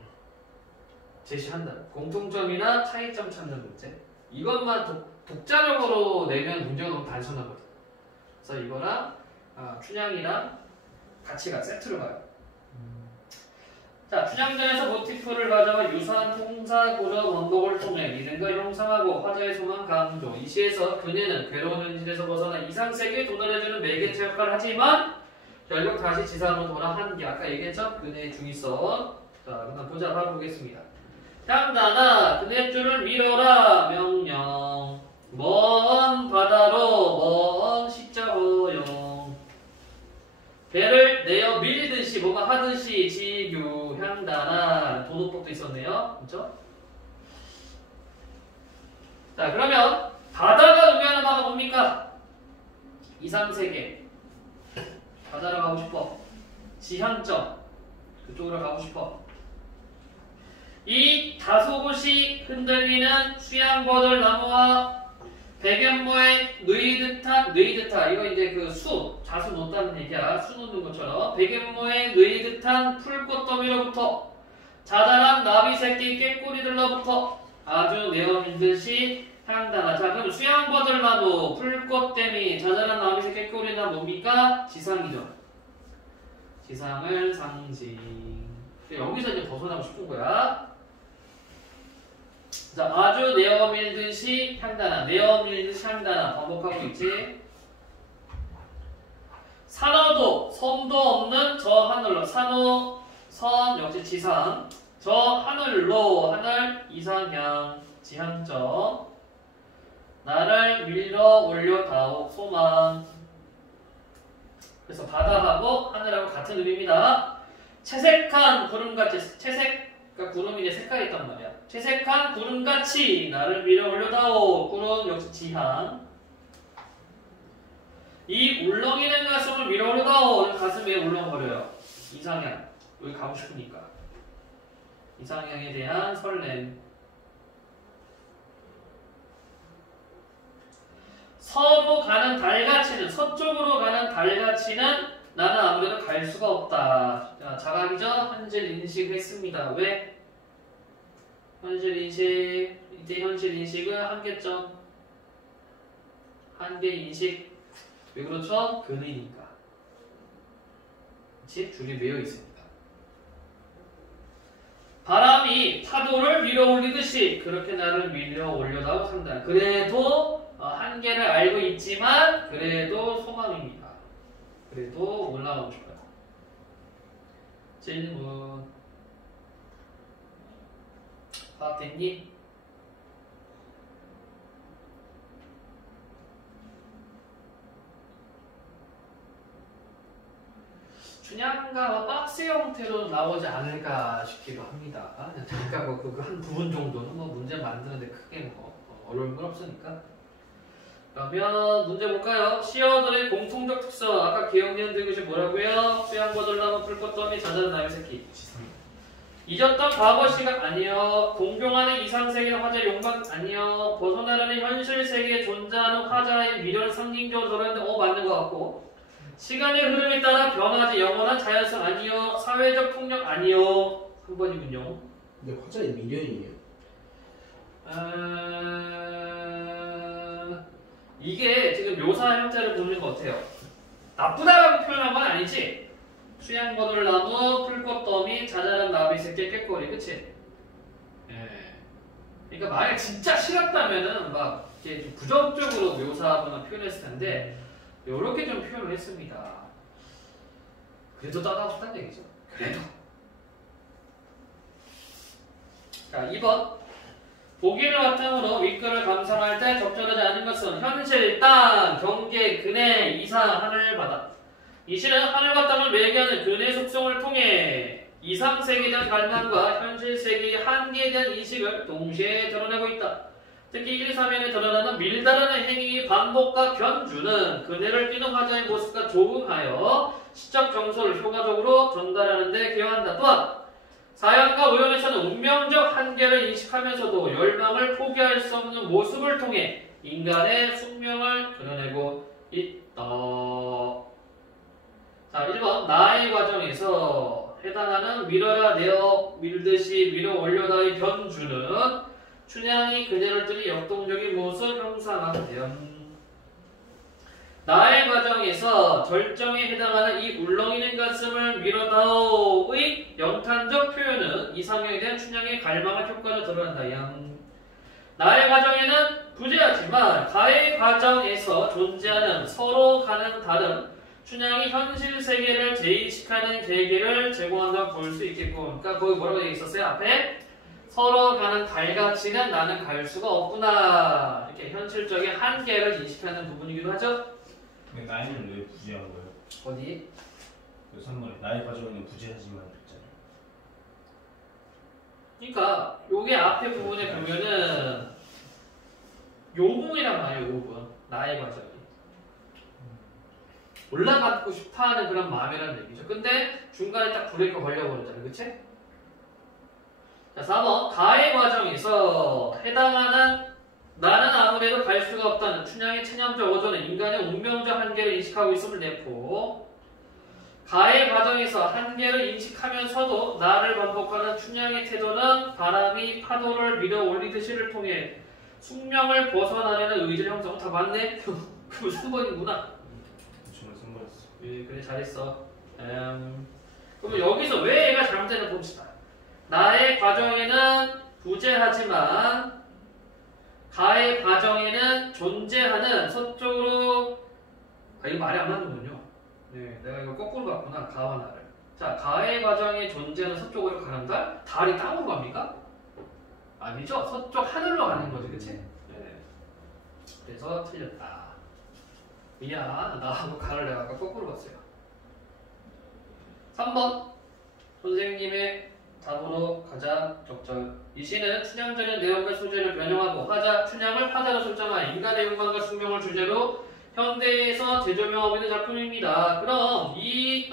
제시한다. 공통점이나 차이점 찾는 문제. 이것만 독자적으로 내면 문제가 너무 단순하거든. 그래서 이거랑 춘향이랑 같이 세트로 가요. 자, 춘향전에서 모티프를 가져와 유사한 통사, 고전, 원곡을 통해 믿음과 형상하고 화자의 소망 강조. 이 시에서 그녀는 괴로운 현실에서 벗어나 이상세계에 도달해주는 매개체 역할을 하지만 결국 다시 지상으로 돌아 한계. 아까 얘기했죠? 그네의 중의성. 자, 그럼 보자. 바로 보겠습니다. 향단아, 그네 줄을 밀어라. 명령. 먼 바다로 먼 십자호영. 배를 내어 밀듯이 뭐가 하듯이 지규 향단아. 도덕법도 있었네요. 그렇죠? 자, 그러면 바다가 의미하는 바가 뭡니까? 이상세계. 바다로 가고 싶어. 지향점 그쪽으로 가고 싶어. 이 다소곳이 흔들리는 수양버들 나무와 백연모의 느이듯한 이거 이제 그 자수 놓다는 얘기야. 수 놓는 것처럼 백연모의 느이듯한 풀꽃더미로부터 자잘한 나비새끼 꾀꼬리들로부터 아주 내어밀듯이 향단하. 자, 그럼 수양버들 나무, 풀꽃더미, 자잘한 나비새끼 꾀꼬리나 뭡니까? 지상이죠. 지상을 상징. 여기서 이제 벗어나고 싶은 거야. 자, 아주 내어밀듯이 향단하. 내어밀듯이 향단하. 반복하고 있지. 산호도, 섬도 없는 저 하늘로. 산호, 섬, 역시 지상. 저 하늘로, 하늘, 이상향, 지향점. 나를 밀어 올려다오, 소망. 그래서 바다하고 하늘하고 같은 의미입니다. 채색한 구름같이, 채색, 그러니까 구름이 이제 색깔이 있단 말이야. 채색한 구름같이 나를 밀어 올려다오. 구름 역시 지향. 이 울렁이는 가슴을 밀어 올려다오. 가슴에 울렁거려요. 이상향. 여기 가고 싶으니까. 이상향에 대한 설렘. 서로 가는 달같이는, 서쪽으로 가는 달같이는 나는 아무래도 갈 수가 없다. 자, 자각이죠? 현실 인식했습니다. 왜? 현실 인식, 이제 현실 인식은 한계점. 한계 인식. 왜 그렇죠? 근이니까. 그치? 줄이 매여 있으니까. 바람이 파도를 밀어 올리듯이 그렇게 나를 밀어 올려다오 상단. 그래도 한계를 알고 있지만 그래도 소망입니다. 그래도 올라가고 싶어요. 질문. 파악됐니? 춘향가 박스 형태로 나오지 않을까 싶기도 합니다. 잠깐 그 한 부분 정도는 뭐 문제 만드는데 크게 뭐 어려운 건 없으니까. 그러면 문제 볼까요? 시어들의 공통적 특성. 아까 기억니은 드것이 뭐라고요? 수양버들나무 풀꽃더미 자잘한 나비새끼. 잊었던 과거 시각 아니요. 동경하는 이상세계의 화자 욕망 아니요. 벗어나려는 현실 세계에 존재하는 화자의 미련 상징적으로 들었는데 맞는 것 같고. 시간의 흐름에 따라 변하지 영원한 자연성 아니요. 사회적 통력 아니요. 3번이군요. 근데 화자의 미련이에요? 이게 지금 묘사 형태를 보는 것 같아요. 나쁘다라고 표현한 건 아니지. 수양버들나무, 풀꽃더미, 자잘한 나비새끼 꾀꼬리, 그치? 예. 그러니까 만약 진짜 싫었다면은 막 이렇게 좀 부정적으로 묘사하거나 표현했을 텐데 요렇게 좀 표현을 했습니다. 그래도 따라하고 싶다는 얘기죠. 그래도. 자, 2번. 보기를 바탕으로 윗글을 감상할 때 적절하지 않은 것은 현실, 땅, 경계, 근해, 이상, 하늘, 바다. 이 시는 하늘과 땅을 매개하는 근해 속성을 통해 이상세계에 대한 갈망과 현실세계의 한계에 대한 인식을 동시에 드러내고 있다. 특히 1, 3연에 드러나는 밀다라는 행위의 반복과 변주는 그네를 띄는 화자의 모습과 조응하여 시적 정서를 효과적으로 전달하는 데 기여한다. 또한 사연과 오연에서는 운명적 한계를 인식하면서도 열망을 포기할 수 없는 모습을 통해 인간의 숙명을 드러내고 있다. 자, 1번 나의 과정에서 해당하는 밀어라 내어 밀듯이 밀어 올려다의 변주는 춘향이 그녀를 뜨니 역동적인 모습을 형상하대요. 나의 과정에서 절정에 해당하는 이 울렁이는 가슴을 밀어다오의 영탄적 표현은 이상형에 대한 춘향의 갈망을 효과로 드러난다. 나의 과정에는 부재하지만 가의 과정에서 존재하는 서로 가는 다른 춘향이 현실 세계를 재인식하는 계기를 제공한다고 볼 수 있겠고, 그러니까 거기 뭐라고 되어 있었어요? 앞에 서로 가는 달같이는 나는 갈 수가 없구나. 이렇게 현실적인 한계를 인식하는 부분이기도 하죠. 근데 나이는 왜 부재한 거예요? 어디? 그 3번에 나의 과정은 부재하지만 했잖아요. 그러니까 요게 앞에 부분에 보면은 요분이란 말이에요. 요분. 나의 과정이. 올라가고 싶어하는 그런 마음이라는 얘기죠. 근데 중간에 딱 브레이크 걸려버리잖아요. 그치? 자, 4번. 가해 과정에서 해당하는 나는 아무래도 갈 수가 없다는 춘향의 체념적 어조는 인간의 운명적 한계를 인식하고 있음을 내포. 가해 과정에서 한계를 인식하면서도 나를 반복하는 춘향의 태도는 바람이 파도를 밀어 올리듯이를 통해 숙명을 벗어나려는 의지를 형성. 다 맞네? 그럼 3번이구나. 정말 선물했어. 예, 그래 잘했어. 그러면 여기서 왜 얘가 잘못되나 봅시다. 나의 과정에는 부재하지만 가의 과정에는 존재하는 서쪽으로 이거 말이 안 맞는군요. 네, 내가 이거 거꾸로 봤구나. 가와 나를. 자, 가의 과정에 존재하는 서쪽으로 가는 달? 달이 땅으로 갑니까? 아니죠. 서쪽 하늘로 가는 거지, 그치? 네. 그래서 틀렸다. 미안, 나하고 가를 내가 아까 거꾸로 봤어요. 3번 선생님의 답으로 가자. 적절. 이 시는 춘향전의 내용과 소재를 변형하고 춘향을 화자로 설정한 인간의 욕망과 숙명을 주제로 현대에서 재조명하고 있는 작품입니다. 그럼 이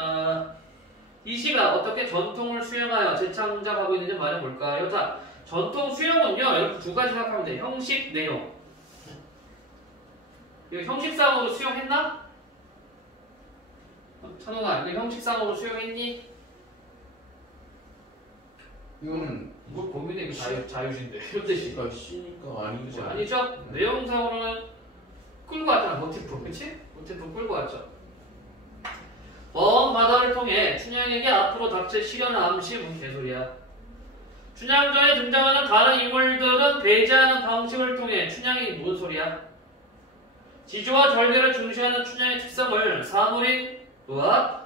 시가 어떻게 전통을 수용하여 재창작하고 있는지 말해볼까요? 자, 전통 수용은요, 여러분 두 가지 생각하면 돼요. 형식, 내용. 이거 형식상으로 수용했나? 찬호가 이거 형식상으로 수용했니? 이거는 이거 고민의 그 자유신데 현대시. C가 C니까 아니죠. 아니죠? 내용상으로는 끌고 왔잖아. 모티프, 그치? 모티프 끌고 왔죠. 바다를 통해 춘향에게 앞으로 닥칠 시련을 암시해. 개소리야. 춘향전에 등장하는 다른 인물들은 배제하는 방식을 통해 춘향이 뭔 소리야? 지주와 절개를 중시하는 춘향의 특성을 사물인 무엇?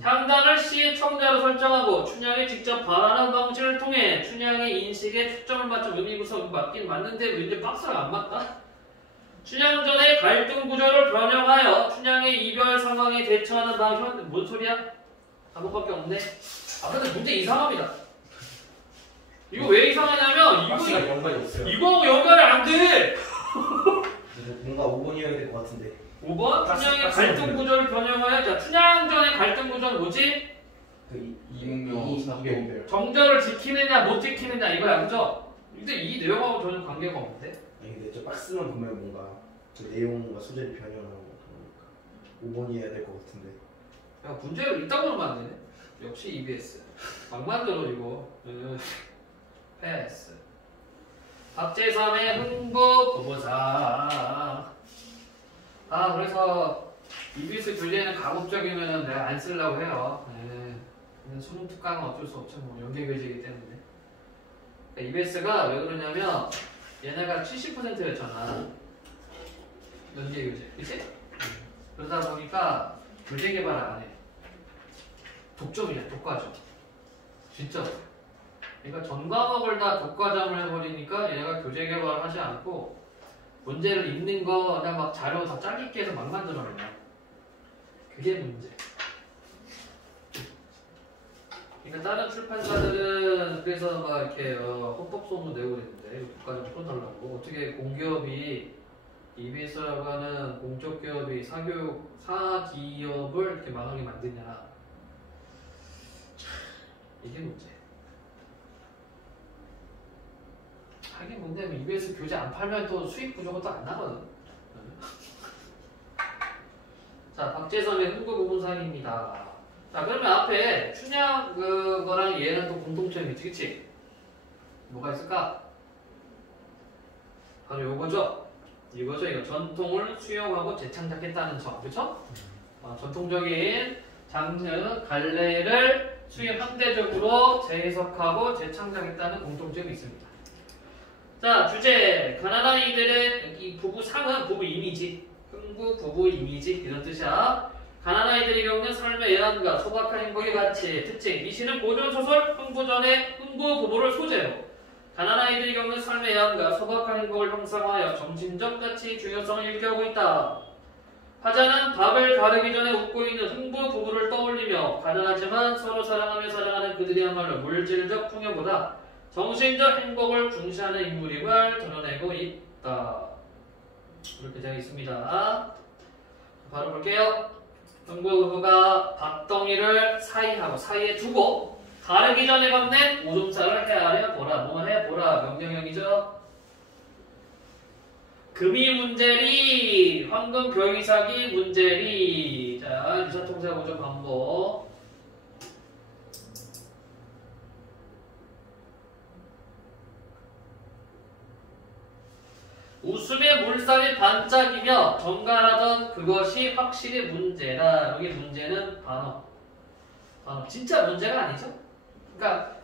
향단을 시의 청자로 설정하고 춘향이 직접 발언하는 방식을 통해 춘향의 인식에 초점을 맞춘 의미 구성이 맞긴 맞는데 왠지 박스랑 안 맞다? 춘향전의 갈등 구조를 변형하여 춘향의 이별 상황에 대처하는 방식은 뭔 소리야? 단어밖에 없네. 근데 문제 이상합니다. 이거 왜 이상하냐면 박스가 연관이 없어요. 이거하고 연관이 안 돼! 뭔가 5번이어야 될 것 같은데. 5번 춘향의 갈등 구조를 변형하여. 자, 춘향전의 갈등 구조는 뭐지? 이응명 사교. 정절을 지키느냐 못 지키느냐 이거야, 그죠? 근데 이 내용하고 전혀 관계가 없는데? 아니 근데 저 박스만 보면 뭔가 그 내용과 소재를 변형하고 그러니까 5번이어야 될 것 같은데. 야, 문제를 이따구로 만드네. 역시 EBS. 막 만들어 이거. 패스. 박재삼의 흥부 부부상. 그래서 EBS 교재는 가급적이면 내가 안 쓰려고 해요. 수능 특강은 어쩔 수 없죠. 뭐 연계 교재이기 때문에. 그러니까 EBS가 왜 그러냐면 얘네가 70%였잖아. 연계 교재. 그치? 그러다 보니까 교재 개발을 안 해. 독점이야, 독과점. 진짜. 그러니까 전 과목을 다 독과점을 해버리니까 얘네가 교재 개발을 하지 않고 문제를 읽는 거 그냥 막 자료 다 짜깁기 해서 막 만들어내요. 그게 문제. 그러니까 다른 출판사들은 그래서 막 이렇게 헌법소문 내고 그랬는데 독과점 풀어달라고. 어떻게 공기업이 EBS라고 하는 공적기업이 사기업을 이렇게 망하게 만드냐. 이게 문제. 하긴 근데 EBS 교재 안 팔면 또 수익 구조가 또 안 나거든. 자, 박재선의 흥부 부분상입니다. 자, 그러면 앞에 춘향 그거랑 얘는 또 공통점이 있지, 그치? 뭐가 있을까? 바로 요거죠. 이거죠. 이거 전통을 수용하고 재창작했다는 점, 그쵸? 전통적인 장르, 갈래를 현대적으로 재해석하고 재창작했다는 공통점이 있습니다. 자, 주제. 가난한 이들의 이 부부상은 부부 이미지. 흥부 부부 이미지. 이런 뜻이야. 가난한 아이들이 겪는 삶의 애환과 소박한 행복의 가치. 특징. 이 시는 고전소설 흥부전의 흥부 부부를 소재로 가난한 아이들이 겪는 삶의 애환과 소박한 행복을 형상화하여 정신적 가치 중요성을 일깨우고 있다. 화자는 밥을 가르기 전에 웃고 있는 흥부 부부를 떠올리며 가난하지만 서로 사랑하며 살아가는 그들이야말로 물질적 풍요보다 정신적 행복을 중시하는 인물임을 드러내고 있다. 이렇게 되어 있습니다. 바로 볼게요. 흥부가 박덩이를 사이에 두고 가르기 전에 건넨 오줌살을 헤아려 보라. 뭐 해보라 명령형이죠. 금이 문제리 황금 벼이삭이 문제리. 자 유사통사 보죠. 반복. 웃음의 물살이 반짝이며 정갈하던 그것이 확실히 문제다. 여기 문제는 반어. 진짜 문제가 아니죠. 그러니까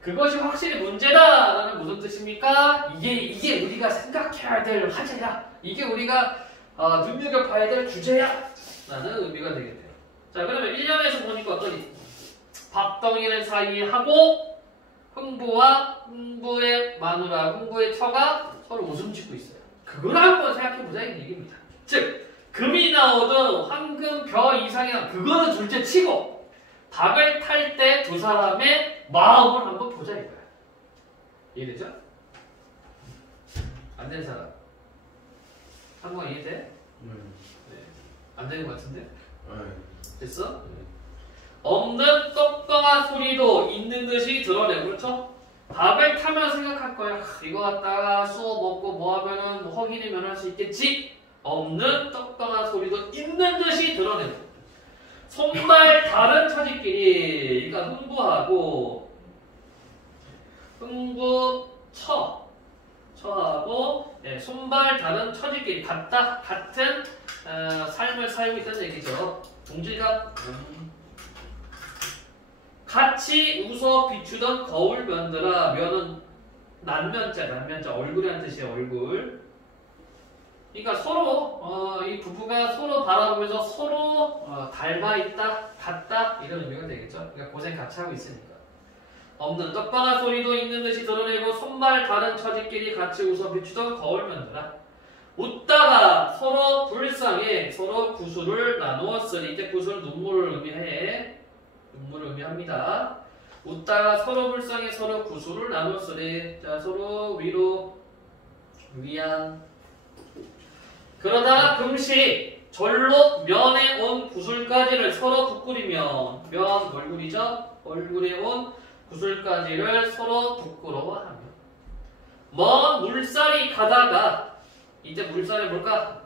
그것이 확실히 문제다라는 무슨 뜻입니까? 이게 우리가 생각해야 될 화제야. 이게 우리가 눈여겨봐야 될 주제야. 라는 의미가 되겠네요. 자 그러면 1년에서 보니까 어떠니? 박덩이를 사이하고 흥부의 마누라, 흥부의 처가 서로 웃음 짓고 있어요. 그걸 한번 생각해보자 이 얘기입니다. 즉 금이 나오든 황금 벼 이상이나 그거는 둘째 치고 박을 탈 때 두 사람의 마음을 한번 보자 이거야. 이해되죠? 안 되는 사람? 한번 이해돼? 네. 안 되는 것 같은데? 됐어? 없는 떡덩아 소리도 있는 듯이 드러내고 그렇죠? 밥을 타면 생각할 거야. 이거 갖다가 쏘 먹고 뭐 하면은 뭐 허기를 면할 수 있겠지? 없는 떡덩아 소리도 있는 듯이 드러내고 손발 다른 처지끼리 그러니까 흥부하고 처하고 손발 다른 처지끼리 같은 삶을 살고 있다는 얘기죠. 동질감 같이 웃어 비추던 거울 면들아. 면은 난면자 얼굴이란 뜻이에요. 얼굴. 그러니까 서로 이 부부가 서로 바라보면서 서로 닮아 있다, 같다 이런 의미가 되겠죠. 그러니까 고생 같이 하고 있으니까. 없는 떡방아 소리도 있는 듯이 드러내고 손발 다른 처지끼리 같이 웃어 비추던 거울 면들아. 웃다가 서로 불쌍해 서로 구수를 나누었으니 이때 구수는 눈물을 의미해. 눈물을 의미합니다. 웃다가 서로 불쌍해 서로 구수를 나눴으니 자 서로 위로 위안. 그러다가 금시 절로 면에 온 구슬까지를 서로 부끄리며 면 얼굴이죠. 얼굴에 온 구슬까지를 서로 부끄러워하며 먼 물살이 가다가 이때 물살이 뭘까?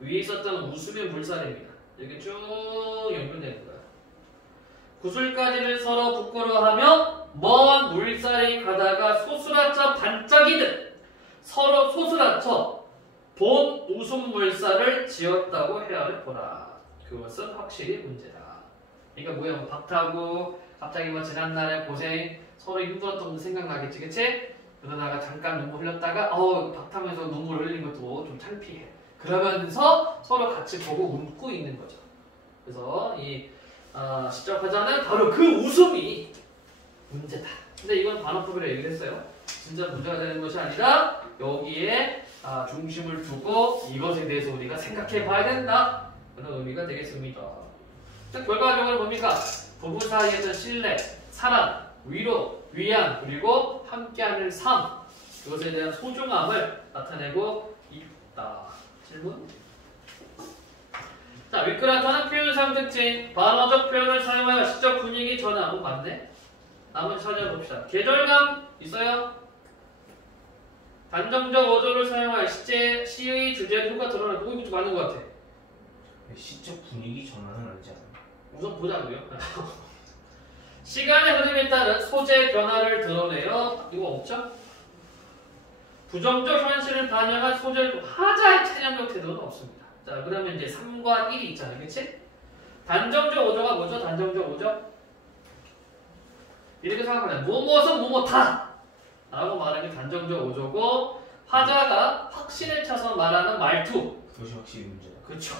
위에 있었던 웃음의 물살입니다. 이렇게 쭉 연결되는 거야. 구슬까지를 서로 부끄러워하며 먼 물살이 가다가 소스라쳐 반짝이듯 서로 소스라쳐 본 웃음 물살을 지었다고 헤아려 보라. 그것은 확실히 문제다. 그러니까 뭐야? 박 타고 갑자기 뭐 지난날에 고생 서로 힘들었던 거 생각나겠지, 그치? 그러다가 잠깐 눈물 흘렸다가 박 타면서 눈물 흘린 것도 좀 창피해. 그러면서 서로 같이 보고 웃고 있는 거죠. 그래서 이 시적 화자는 바로 그 웃음이 문제다. 근데 이건 반어법이라 얘기를 했어요. 진짜 문제가 되는 것이 아니라 여기에 중심을 두고 이것에 대해서 우리가 생각해 봐야 된다. 그런 의미가 되겠습니다. 결과적으로 뭡니까? 부부 사이의 어떤 신뢰, 사랑, 위로, 위안, 그리고 함께하는 삶, 그것에 대한 소중함을 나타내고 있다. 질문? 자, 위크라타는 표현 사용 특징, 반어적 표현을 사용하여 시적 분위기 전환. 맞네? 나머지 찾아봅시다. 계절감 있어요? 단정적 어조를 사용하여 시의 주제도가 드러나고 이것도 맞는 것 같아. 시적 분위기 전환은 아니지 않아요? 우선 보자고요. 시간의 흐름에 따른 소재 변화를 드러내요. 이거 없죠? 부정적 현실을 반영한 소재를 하자의 체념적 태도는 없습니다. 자, 그러면 이제 3과 1이 있잖아요. 그치? 단정적 어조가 뭐죠? 단정적 어조? 이렇게 생각하면 뭐뭐는 뭐뭐다! 라고 말하는 게 단정적 어조고 화자가 확신을 쳐서 말하는 말투. 그것이 확실히 문제다. 그렇죠.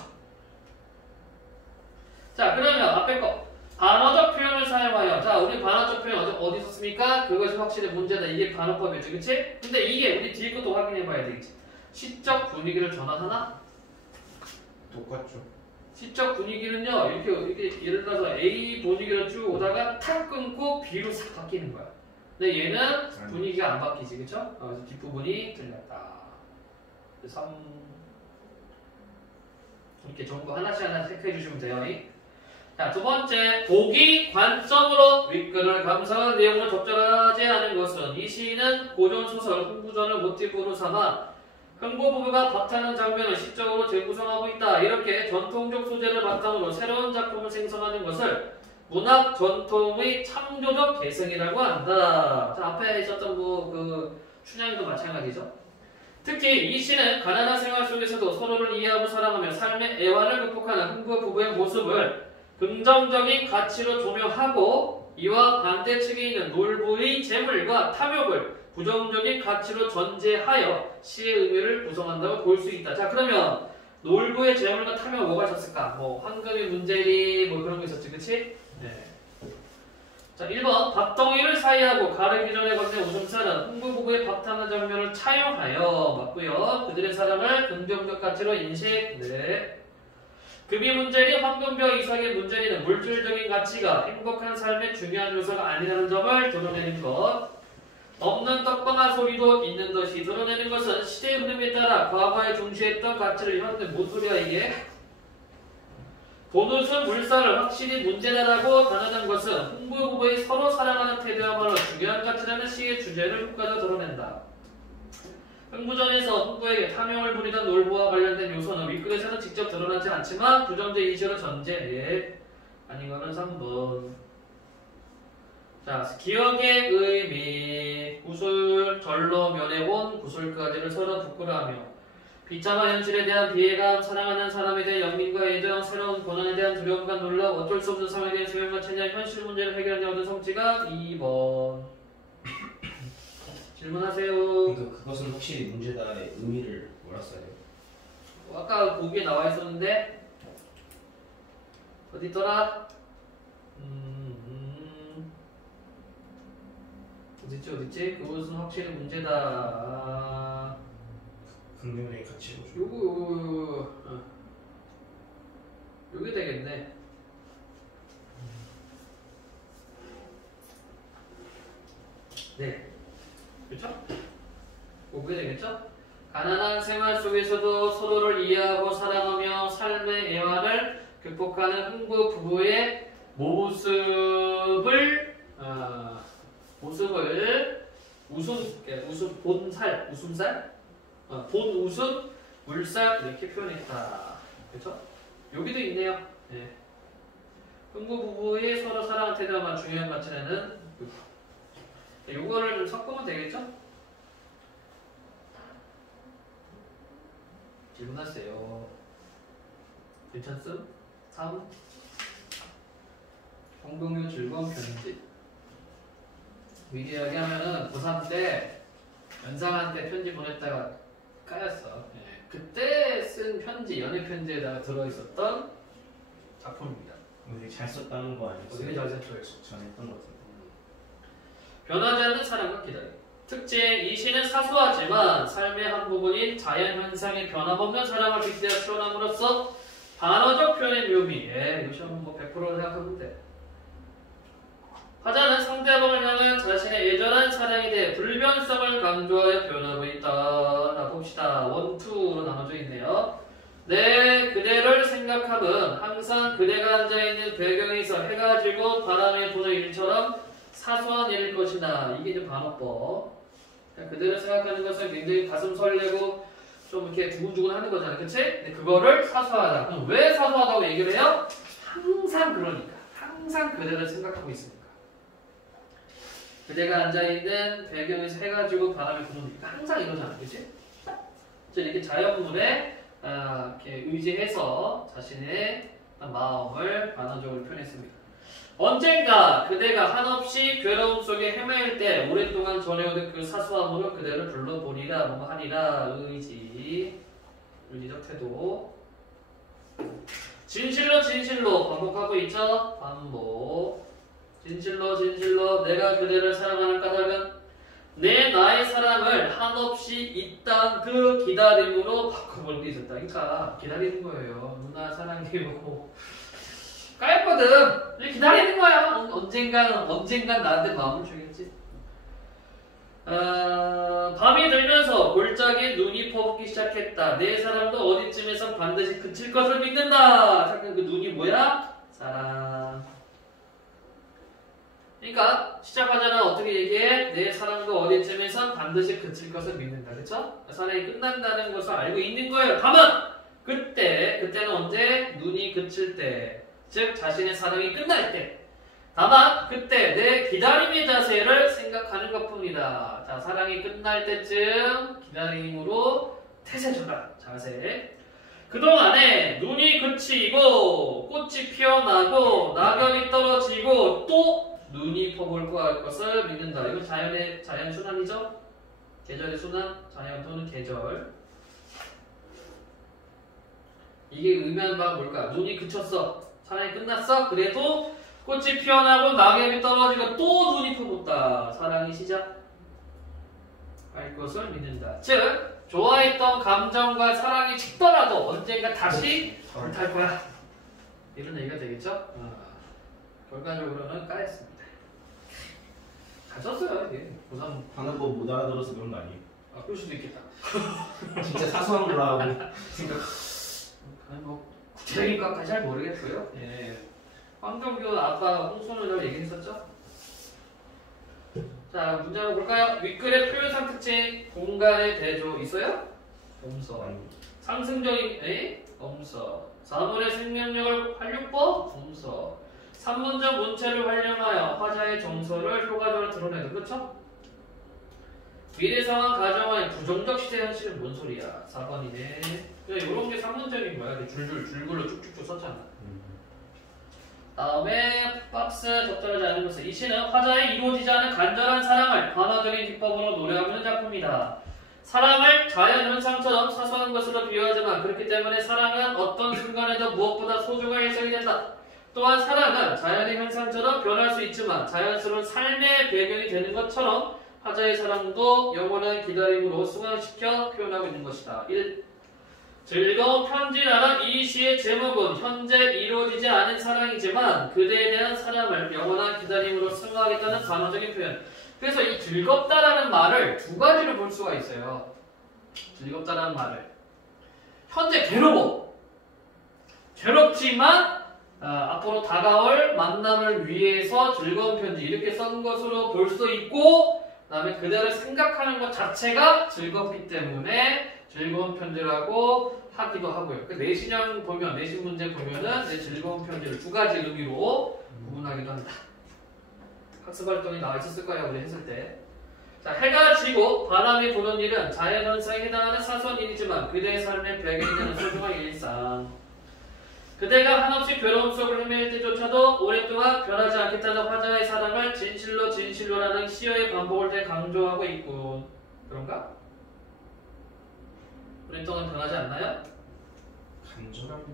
자, 그러면 앞에 거 반어적 표현을 사용하여. 자, 우리 반어적 표현 어디 썼습니까? 그것이 확실히 문제다. 이게 반어법이었죠. 그치? 근데 이게 우리 뒤에 것도 확인해 봐야 되겠지. 시적 분위기를 전환하나? 똑같죠. 시적 분위기는요, 이렇게 예를 들어서 A 분위기로 쭉 오다가 탁 끊고 B로 싹 바뀌는 거야. 근데 얘는 분위기가 안 바뀌지, 그쵸? 그래서 뒷부분이 틀렸다. 3. 이렇게 정보 하나씩 체크해 주시면 돼요. 자, 두 번째, 보기 관점으로 윗글을 감상한 내용을 적절하지 않은 것은 이 시인은 고전소설 흥부전을 모티브로 삼아 흥부 부부가 밥 타는 장면을 시적으로 재구성하고 있다. 이렇게 전통적 소재를 바탕으로 새로운 작품을 생성하는 것을 문학 전통의 창조적 개성이라고 한다. 자, 앞에 있었던 그 춘향이도 마찬가지죠. 특히 이 시는 가난한 생활 속에서도 서로를 이해하고 사랑하며 삶의 애환을 극복하는 흥부 부부의 모습을 긍정적인 가치로 조명하고 이와 반대측에 있는 놀부의 재물과 탐욕을 부정적인 가치로 전제하여 시의 의미를 구성한다고 볼 수 있다. 자, 그러면 놀부의 재물과 탐욕 뭐가 있었을까? 뭐 황금이 문제리 뭐 그런 거 있었지, 그치? 네. 자, 1번 밥덩이를 사이하고 가르기 전에 건넨 웃음살은 흥부 부부의 밥 타는 장면을 차용하여 맞고요. 그들의 사랑을 긍정적 가치로 인식. 네. 금이 문제리, 황금벼 이상의 문제리는 물질적인 가치가 행복한 삶의 중요한 요소가 아니라는 점을 드러내는 것. 없는 떡방아 소리도 있는 듯이 드러내는 것은 시대의 흐름에 따라 과거에 중시했던 가치를 현대 뭔 소리야 이게? 본웃은 물살을 확실히 문제다라고 단언한 것은 흥부 부부의 서로 사랑하는 태도야말로 중요한 가치라는 시의 주제를 효과적으로 드러낸다. 흥부전에서 흥부에게 탐욕을 부리던 놀부와 관련된 요소는 윗글에서는 직접 드러나지 않지만 부정적 인식으로 전제. 아닌 거는 3번. 자, 기억의 의미. 구술, 절로 면해온 구술까지를 서로 부끄러워하며 비참한 현실에 대한 비애감, 사랑하는 사람에 대한 연민과 애정, 새로운 고난에 대한 두려움과 놀라 어쩔 수 없는 상황에 대한 수용과 체념, 현실 문제를 해결하는 얻은 성취가 2번. 질문하세요. 그러니까 그것은 확실히 문제다의 의미를 몰랐어요. 아까 거기에 나와 있었는데 어디 있더라? 어딨지? 그것은 확실히 문제다. 긍정적인 가치로. 요게 되겠네. 네. 그렇죠? 요게 되겠죠? 가난한 생활 속에서도 서로를 이해하고 사랑하며 삶의 애환을 극복하는 흥부 부부의 모습을 본웃음, 물살 이렇게 표현했다. 그렇죠? 여기도 있네요. 네. 흥부 부부의 서로 사랑하는 태도가 중요한 가치라는 요거를 좀 섞으면 되겠죠? 질문하세요. 괜찮음? 3. 홍동요 즐거운 편지. 위대하게 하면은 고3 때 연상한테 편지 보냈다가 까였어. 네. 그때 쓴 편지, 연애 편지에다가 들어있었던 작품입니다. 되게 잘 썼다는 거 아니었어요? 되게 잘 썼어요. 전에 했던 것 같은데. 변하지 않는 사랑과 기다림. 특징, 이 시는 사소하지만 삶의 한 부분인 자연현상의 변함없는 사랑을 빗대어 표현함으로써 반어적 표현의 묘미. 이것이 뭐 100% 생각하면 돼. 화자는 상대방을 향한 자신의 예전한 사랑에 대해 불변성을 강조하여 표현하고 있다. 자, 봅시다. 1, 2로 나눠져 있네요. 내 그대를 생각함은 항상 그대가 앉아있는 배경에서 해가 지고 바람에 부는 일처럼 사소한 일일 것이다. 이게 이제 반어법. 그대를 생각하는 것은 굉장히 가슴 설레고 좀 이렇게 두근두근 하는 거잖아. 그치? 근데 그거를 사소하다. 그럼 왜 사소하다고 얘기를 해요? 항상 그러니까. 항상 그대를 생각하고 있으니까. 그대가 앉아있는 배경에서 해가 지고 바람에 부는 일. 항상 이러잖아. 그치? 이렇게 자연물에 이렇게 의지해서 자신의 마음을 반어적으로 표현했습니다. 언젠가 그대가 한없이 괴로움 속에 헤매일 때 오랫동안 전해오던 그 사소함으로 그대를 불러보리라 뭐 하리라. 의지적 태도. 진실로 반복하고 있죠. 반복. 진실로 내가 그대를 사랑하는 까닭은 나의 사랑을 한없이 이딴 그 기다림으로 바꿔볼 게 있었다. 그러니까 기다리는 거예요. 누나 사랑해요. 까였거든. 기다리는 거야. 언젠간 나한테 마음을 주겠지. 밤이 들면서 골짜기에 눈이 퍼붓기 시작했다. 내 사랑도 어디쯤에선 반드시 그칠 것을 믿는다. 잠깐 그 눈이 뭐야? 사랑. 그러니까 시작하자는 어떻게 얘기해? 내 사랑도 어디쯤에선 반드시 그칠 것을 믿는다. 그쵸? 사랑이 끝난다는 것을 알고 있는 거예요. 다만 그때는 언제? 눈이 그칠 때, 즉 자신의 사랑이 끝날 때. 다만 그때 내 기다림의 자세를 생각하는 것뿐이다. 자, 사랑이 끝날 때쯤 기다림으로 태세져라. 자세. 그동안에 눈이 그치고 꽃이 피어나고 낙엽이 떨어지고 또 눈이 퍼볼 것을 믿는다. 이건 자연의 순환이죠? 계절의 순환, 자연 또는 계절. 이게 의미하는 바가 뭘까? 눈이 그쳤어. 사랑이 끝났어. 그래도 꽃이 피어나고 낙엽이 떨어지고 또 눈이 퍼붓다. 사랑이 시작할 것을 믿는다. 즉 좋아했던 감정과 사랑이 식더라도 언젠가 다시 불탈 거야. 이런 얘기가 되겠죠? 결과적으로는 까였습니다. 잘 썼어요. 이게. 고3 하는 거 못 알아들어서 그런 거 아니에요? 그럴 수도 있겠다. 진짜 사소한 거라고 생각. 뭐 구체적인것까지 잘 모르겠고요. 예. 황정규 아빠 홍순우라고 얘기했었죠? 자, 문제 한번 볼까요? 윗글의 표현상 특징, 공간의 대조 있어요? 없어. 상승적인 없어. 사물의 생명력을 활용법? 없어. 산문적 문체를 활용하여 화자의 정서를 효과적으로 드러내는, 그렇죠? 미래 상황 가정하에 부정적 시대 현실은 뭔 소리야? 4번이네. 이런 게 산문적인 거야. 줄글로 쭉쭉쭉 썼잖아. 다음에 박스 적절하지 않은 것은 이 시는 화자의 이루어지지 않은 간절한 사랑을 관어적인 기법으로 노래하고 있는 작품이다. 사랑을 자연현상처럼 사소한 것으로 비유하지만 그렇기 때문에 사랑은 어떤 순간에도 무엇보다 소중하게 해석이 된다. 또한 사랑은 자연의 현상처럼 변할 수 있지만 자연스러운 삶의 배경이 되는 것처럼 화자의 사랑도 영원한 기다림으로 승화시켜 표현하고 있는 것이다. 1. 즐거운 편지라는 이 시의 제목은 현재 이루어지지 않은 사랑이지만 그대에 대한 사랑을 영원한 기다림으로 승화하겠다는 단어적인 표현. 그래서 이 즐겁다라는 말을 두 가지로 볼 수가 있어요. 즐겁다라는 말을 현재 괴로워. 괴롭지만 앞으로 다가올 만남을 위해서 즐거운 편지 이렇게 쓴 것으로 볼 수도 있고, 그 다음에 그대를 생각하는 것 자체가 즐겁기 때문에 즐거운 편지라고 하기도 하고요. 그 내신 문제 보면은 내 즐거운 편지를 두 가지 의미로 구분하기도 한다. 학습 활동이 나와 있었을 거예요, 우리 했을 때. 자, 해가 지고 바람이 부는 일은 자연현상에 해당하는 사소한 일이지만 그대의 삶의 배경이 되는 소중한 일상. 그대가 한없이 괴로움 속을 헤매일 때조차도 오랫동안 변하지 않겠다는 화자의 사랑을 진실로라는 시어의 반복을 대 강조하고 있군. 그런가? 오랫동안 변하지 않나요? 간절하게.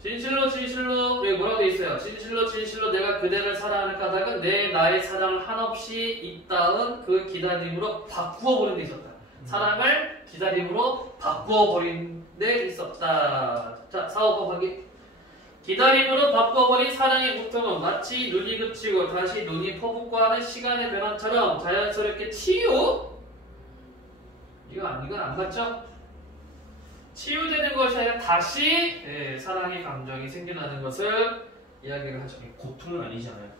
진실로 왜 뭐라고 돼 있어요? 진실로 내가 그대를 사랑하는 까닭은 나의 사랑을 한없이 있다은 그 기다림으로 바꾸어버린 데 있었다. 사랑을 기다림으로 바꾸어버린 데 있었다. 자, 4, 5번 확인. 기다림으로 바꿔버린 사랑의 고통은 마치 눈이 그치고 다시 눈이 퍼붓고 하는 시간의 변화처럼 자연스럽게 이건 안 맞죠? 치유되는 것이 아니라 다시 사랑의 감정이 생겨나는 것을 이야기를 하죠. 고통은 아니잖아요.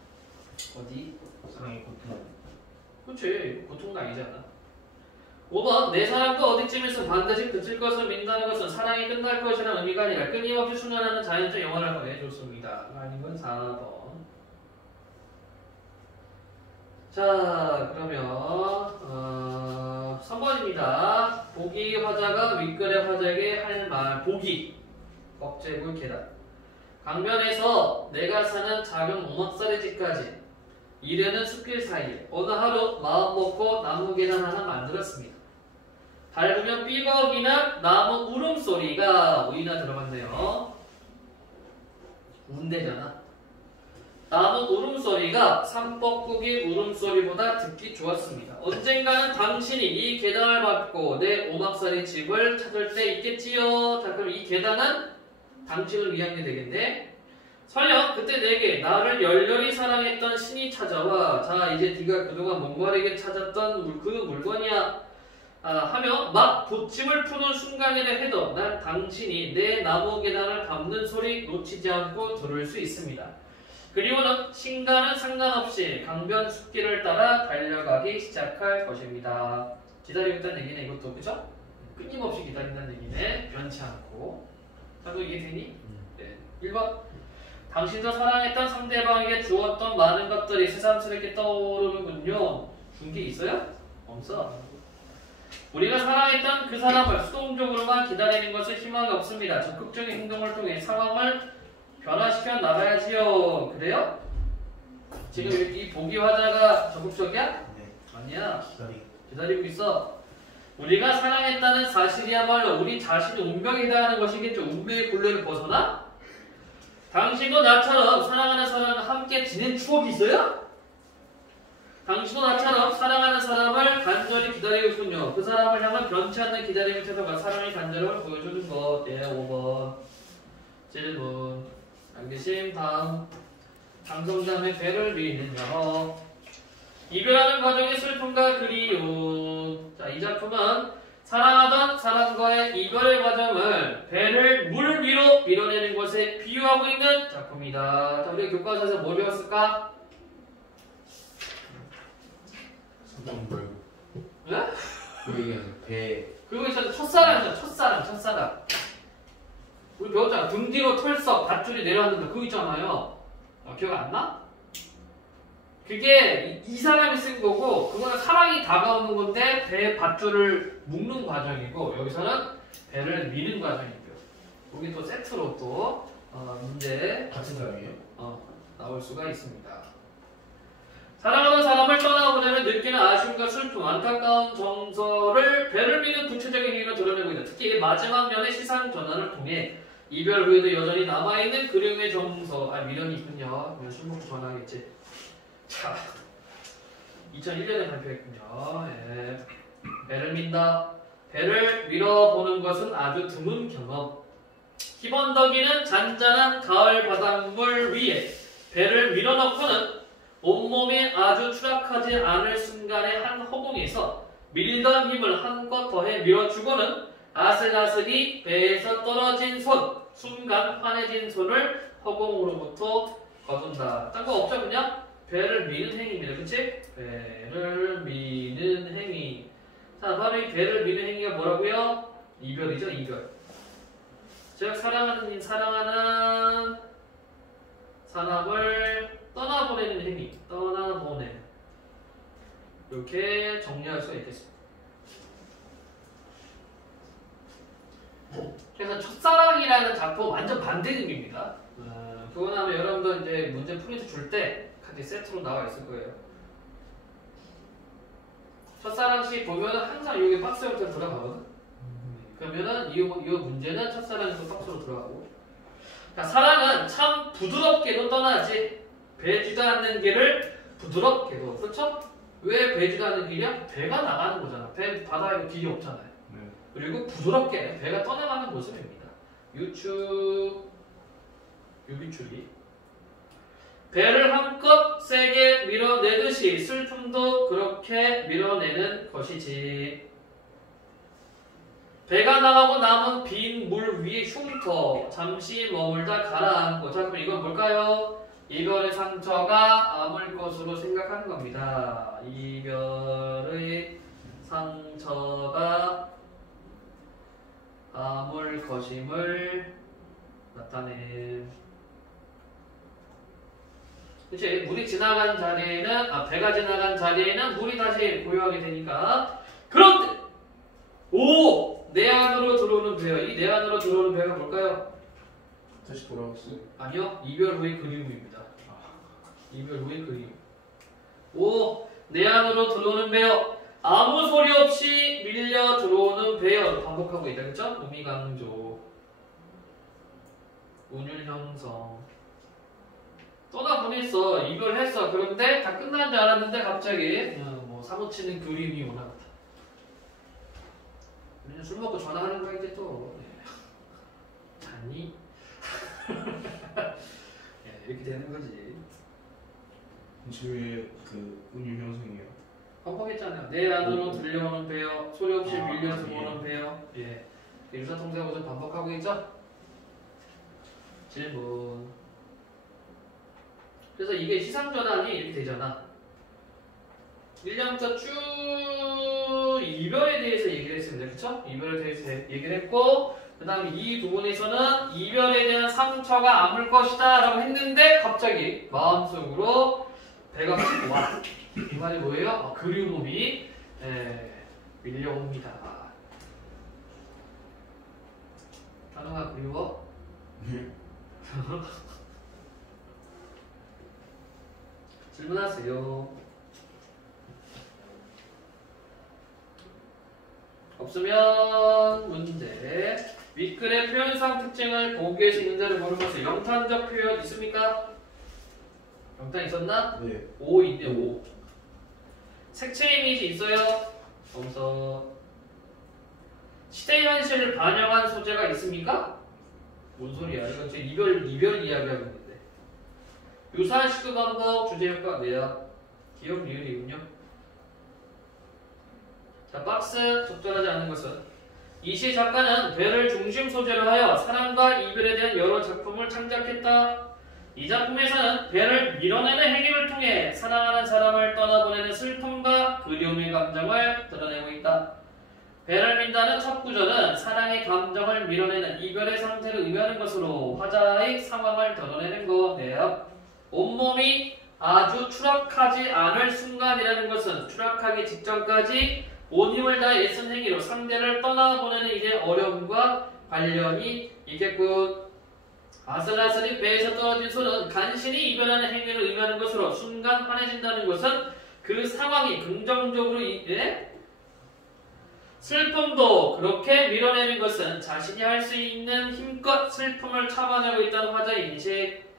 어디? 사랑의 고통은. 그렇지. 고통은 아니잖아. 5번 내 사랑도 어디쯤에서 반드시 그칠 것을 믿는다는 것은 사랑이 끝날 것이라는 의미가 아니라 끊임없이 순환하는 자연적 영원할 거네. 좋습니다. 아니면 4번. 자, 그러면 3번입니다. 보기 화자가 윗글의 화자에게 할 말. 보기 억제물 계단. 강변에서 내가 사는 작은 오막살의 집까지 이래는 숲길 사이에 어느 하루 마음 먹고 나무 계단 하나 만들었습니다. 밟으면 삐걱이는 나무 울음소리가 오이나 들어갔네요. 운대잖아. 나무 울음소리가 산뻐꾸기 울음소리보다 듣기 좋았습니다. 언젠가는 당신이 이 계단을 밟고 내 오막살의 집을 찾을 때 있겠지요. 자, 그럼 이 계단은 당신을 위한 게 되겠네. 설령 그때 내게 나를 열렬히 사랑했던 신이 찾아와 자 이제 네가 그동안 목마르게 찾았던 그 물건이야 하며 막 보침을 푸는 순간이라 해도 난 당신이 내 나무 계단을 밟는 소리 놓치지 않고 들을 수 있습니다. 그리고는 신과는 상관없이 강변 숲길을 따라 달려가기 시작할 것입니다. 기다리고 있다는 얘기네 이것도 그죠? 끊임없이 기다린다는 얘기네. 변치 않고. 자, 너 이해되니? 네. 1번. 당신도 사랑했던 상대방에게 주었던 많은 것들이 새삼스럽게 떠오르는군요. 준 게 있어요? 없어. 우리가 사랑했던 그 사람을 수동적으로만 기다리는 것은 희망이 없습니다. 적극적인 행동을 통해 상황을 변화시켜 나가야지요. 그래요? 지금 이 보기 화자가 적극적이야? 네. 아니야. 기다리고 기다리고 있어. 우리가 사랑했다는 사실이야말로 우리 자신의 운명에 해당하는 것이겠죠. 운명의 굴레를 벗어나? 당신도 나처럼 사랑하는 사람과 함께 지낸 추억이 있어요? 당신도 나처럼 사랑하는 사람을 간절히 기다리고 있군요. 그 사람을 향한 변치 않는 기다림의 태도가 사랑의 간절함을 보여주는 것. 네, 5번. 질문. 안계심. 다음. 당성자의 배를 미는 영어. 이별하는 과정의 슬픔과 그리움. 자, 이 작품은 사랑하던 사람과의 이별의 과정을 배를 물 위로 밀어내는 것에 비유하고 있는 작품이다. 자, 우리가 교과서에서 뭘 배웠을까? 선생님 뭐예요? 네? 그 얘기하죠. 배. 그리고 있잖아 첫사랑. 우리 배웠잖아. 등 뒤로 털썩 밧줄이 내려앉는다. 그거 있잖아요. 기억 안 나? 그게 이 사람이 쓴 거고 그거는 사랑이 다가오는 건데 배 밧줄을 묶는 과정이고 여기서는 배를 미는 과정이고요. 여기 또 세트로 또 문제 같은 사람이에요? 나올 수가 있습니다. 사랑하는 사람을 떠나보내면 느끼는 아쉬움과 슬픔, 안타까운 정서를 배를 미는 구체적인 행위로 드러내고 있다. 특히 마지막 면의 시선 전환을 통해 이별 후에도 여전히 남아있는 그리움의 정서, 미련이 있군요. 그러면 술 먹고 전화하겠지. 자, 2001년에 발표했군요. 예. 배를 민다. 배를 밀어보는 것은 아주 드문 경험. 희번덕이는 잔잔한 가을 바닷물 위에 배를 밀어넣고는 온몸이 아주 추락하지 않을 순간의 한 허공에서 밀던 힘을 한껏 더해 밀어주고는 아슬아슬이 배에서 떨어진 손, 순간 환해진 손을 허공으로부터 거둔다. 딴 거 없죠 그냥? 배를 미는 행위입니다. 그치? 배를 미는 행위. 자, 바로 이 배를 미는 행위가 뭐라고요? 이별이죠, 이별. 즉, 사랑하는 사람을 떠나보내는 행위. 떠나보내. 이렇게 정리할 수가 있겠습니다. 그래서 첫사랑이라는 작품 완전 반대 의미입니다. 그거 나면 여러분들 이제 문제 프린트 줄 때 같이 세트로 나와 있을 거예요. 첫사랑시 보면은 항상 여기 박스형태로 들어가거든. 그러면은 이 문제는 첫사랑에서 박스로 들어가고. 자, 사랑은 참 부드럽게도 떠나지 배지도 않는 길을 부드럽게도. 그렇죠? 왜 배지도 않는 길이야? 배가 나가는 거잖아. 배 바다에 길이 없잖아요. 네. 그리고 부드럽게 배가 떠나가는 모습입니다. 유비추리. 배를 한껏 세게 밀어내듯이 슬픔도 그렇게 밀어내는 것이지. 배가 나가고 남은 빈 물 위에 흉터 잠시 머물다 가라앉고. 자, 그럼 이건 뭘까요? 이별의 상처가 아물 것으로 생각하는 겁니다. 이별의 상처가 아물 것임을 나타낸. 그치? 물이 지나간 자리에는, 배가 지나간 자리에는 물이 다시 고요하게 되니까. 그런데! 내 안으로 들어오는 배요. 이 내 안으로 들어오는 배가 뭘까요? 다시 돌아왔어요. 아니요. 이별 후의 그리움입니다. 이별 후의 그리움. 내 안으로 들어오는 배요. 아무 소리 없이 밀려 들어오는 배요. 반복하고 있다. 그쵸? 의미강조. 운율 형성. 떠나보냈어. 이별했어. 그런데 다 끝난 줄 알았는데 갑자기 사무치는 그리움이 오나. 술 먹고 전화하는 거야 이제 또. 잤니? 되는 거지. 지금 그 은유 형성이에요. 반복했잖아요. 내 안으로 들려오는 배요. 소리 없이 밀려 들어오는 배요. 예. 유사통사 구조 반복하고 있죠? 질문. 그래서 이게 시상전환이 이렇게 되잖아. 1년부터 쭉 이별에 대해서 얘기를 했습니다. 그쵸? 이별에 대해서 얘기를 했고, 그 다음에 이 부분에서는 이별에 대한 상처가 아물 것이다 라고 했는데, 갑자기 마음속으로 배가 와. 이 말이 뭐예요? 그리움이 밀려옵니다. 단호가 그리워? 질문하세요. 없으면 문제. 윗글의 표현상 특징을 보기 위해서 있는지를 모르면서 영탄적 표현 있습니까? 영탄 있었나? 네. 5 있네 5. 색채 이미지 있어요? 없어. 시대 현실을 반영한 소재가 있습니까? 뭔 소리야? 이건 지금 이별 이야기하고 있는데. 유사한 식구 반복 주제 효과 뭐야? 기억 리을이군요. 자, 박스 적절하지 않는 것은 이 시 작가는 배를 중심 소재로 하여 사랑과 이별에 대한 여러 작품을 창작했다. 이 작품에서는 배를 밀어내는 행위를 통해 사랑하는 사람을 떠나보내는 슬픔과 그리움의 감정을 드러내고 있다. 배를 민다는 첫 구절은 사랑의 감정을 밀어내는 이별의 상태를 의미하는 것으로 화자의 상황을 드러내는 거네요. 온몸이 아주 추락하지 않을 순간이라는 것은 추락하기 직전까지 온 힘을 다해 애쓴 행위로 상대를 떠나보내는 일의 어려움과 관련이 있겠군. 아슬아슬이 배에서 떨어진 손은 간신히 이별하는 행위를 의미하는 것으로 순간 환해진다는 것은 그 상황이 긍정적으로 슬픔도 그렇게 밀어내는 것은 자신이 할 수 있는 힘껏 슬픔을 참아내고 있다는 화자의 인식.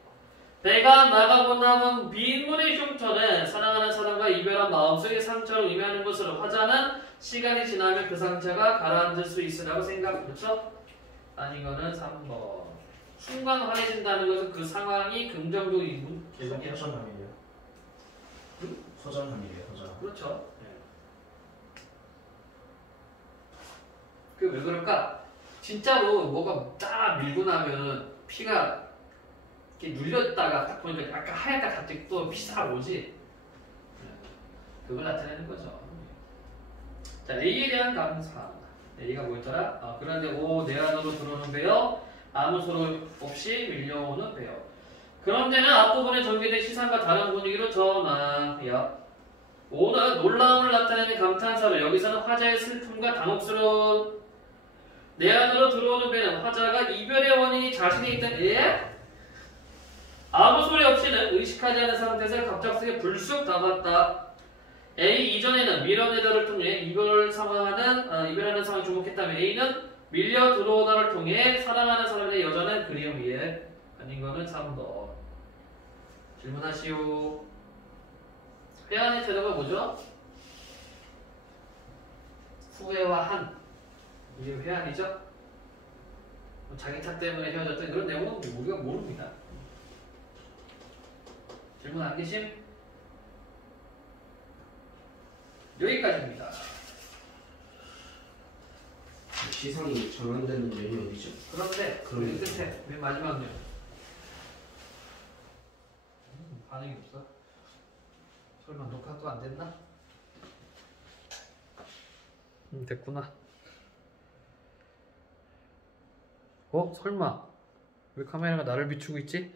배가 나가고 남은 빈문의 흉터는 사랑하는 사람과 이별한 마음속의 상처를 의미하는 것으로 화자는 시간이 지나면 그 상처가 가라앉을 수 있으라고 생각. 그렇죠? 아닌 거는 3번. 순간 환해진다는 것은 그 상황이 긍정적인 계속이야. 허전함이래요. 허전함이래요. 허전. 그렇죠. 그 왜 그럴까? 진짜로 뭐가 딱 밀고 나면 피가 이렇게 눌렸다가 딱 보니까 약간 하얗다 갑자기 또 피가 오지. 그걸 나타내는 거죠. 자, A에 대한 감상. A가 뭐였더라? 그런데 오 내 안으로 들어오는 배요. 아무 소리 없이 밀려오는 배요. 그런데는 앞부분에 전개된 시상과 다른 분위기로 전환해요. 오는 놀라움을 나타내는 감탄사로 여기서는 화자의 슬픔과 당혹스러운 내 안으로 들어오는 배는 화자가 이별의 원인이 자신에 있던 아무 소리 없이는 의식하지 않은 상태에서 갑작스레 불쑥 다가왔다. A 이전에는 밀어내다를 통해 이별하는 상황에 주목했다면 A는 밀려 들어오다를 통해 사랑하는 사람의 여전한 그리움이에 아닌 거는 3번. 질문하시오. 회한의 태도가 뭐죠? 후회와 한. 이게 회한이죠? 자기 탓 때문에 헤어졌던 그런 내용은 우리가 모릅니다. 질문 안 계심? 여기까지입니다. 시상이 전환되는 면이 어디죠? 그런데 그 끝에 맨 마지막 면 반응이 없어? 설마 녹화 또 안 됐나? 됐구나. 설마 왜 카메라가 나를 비추고 있지?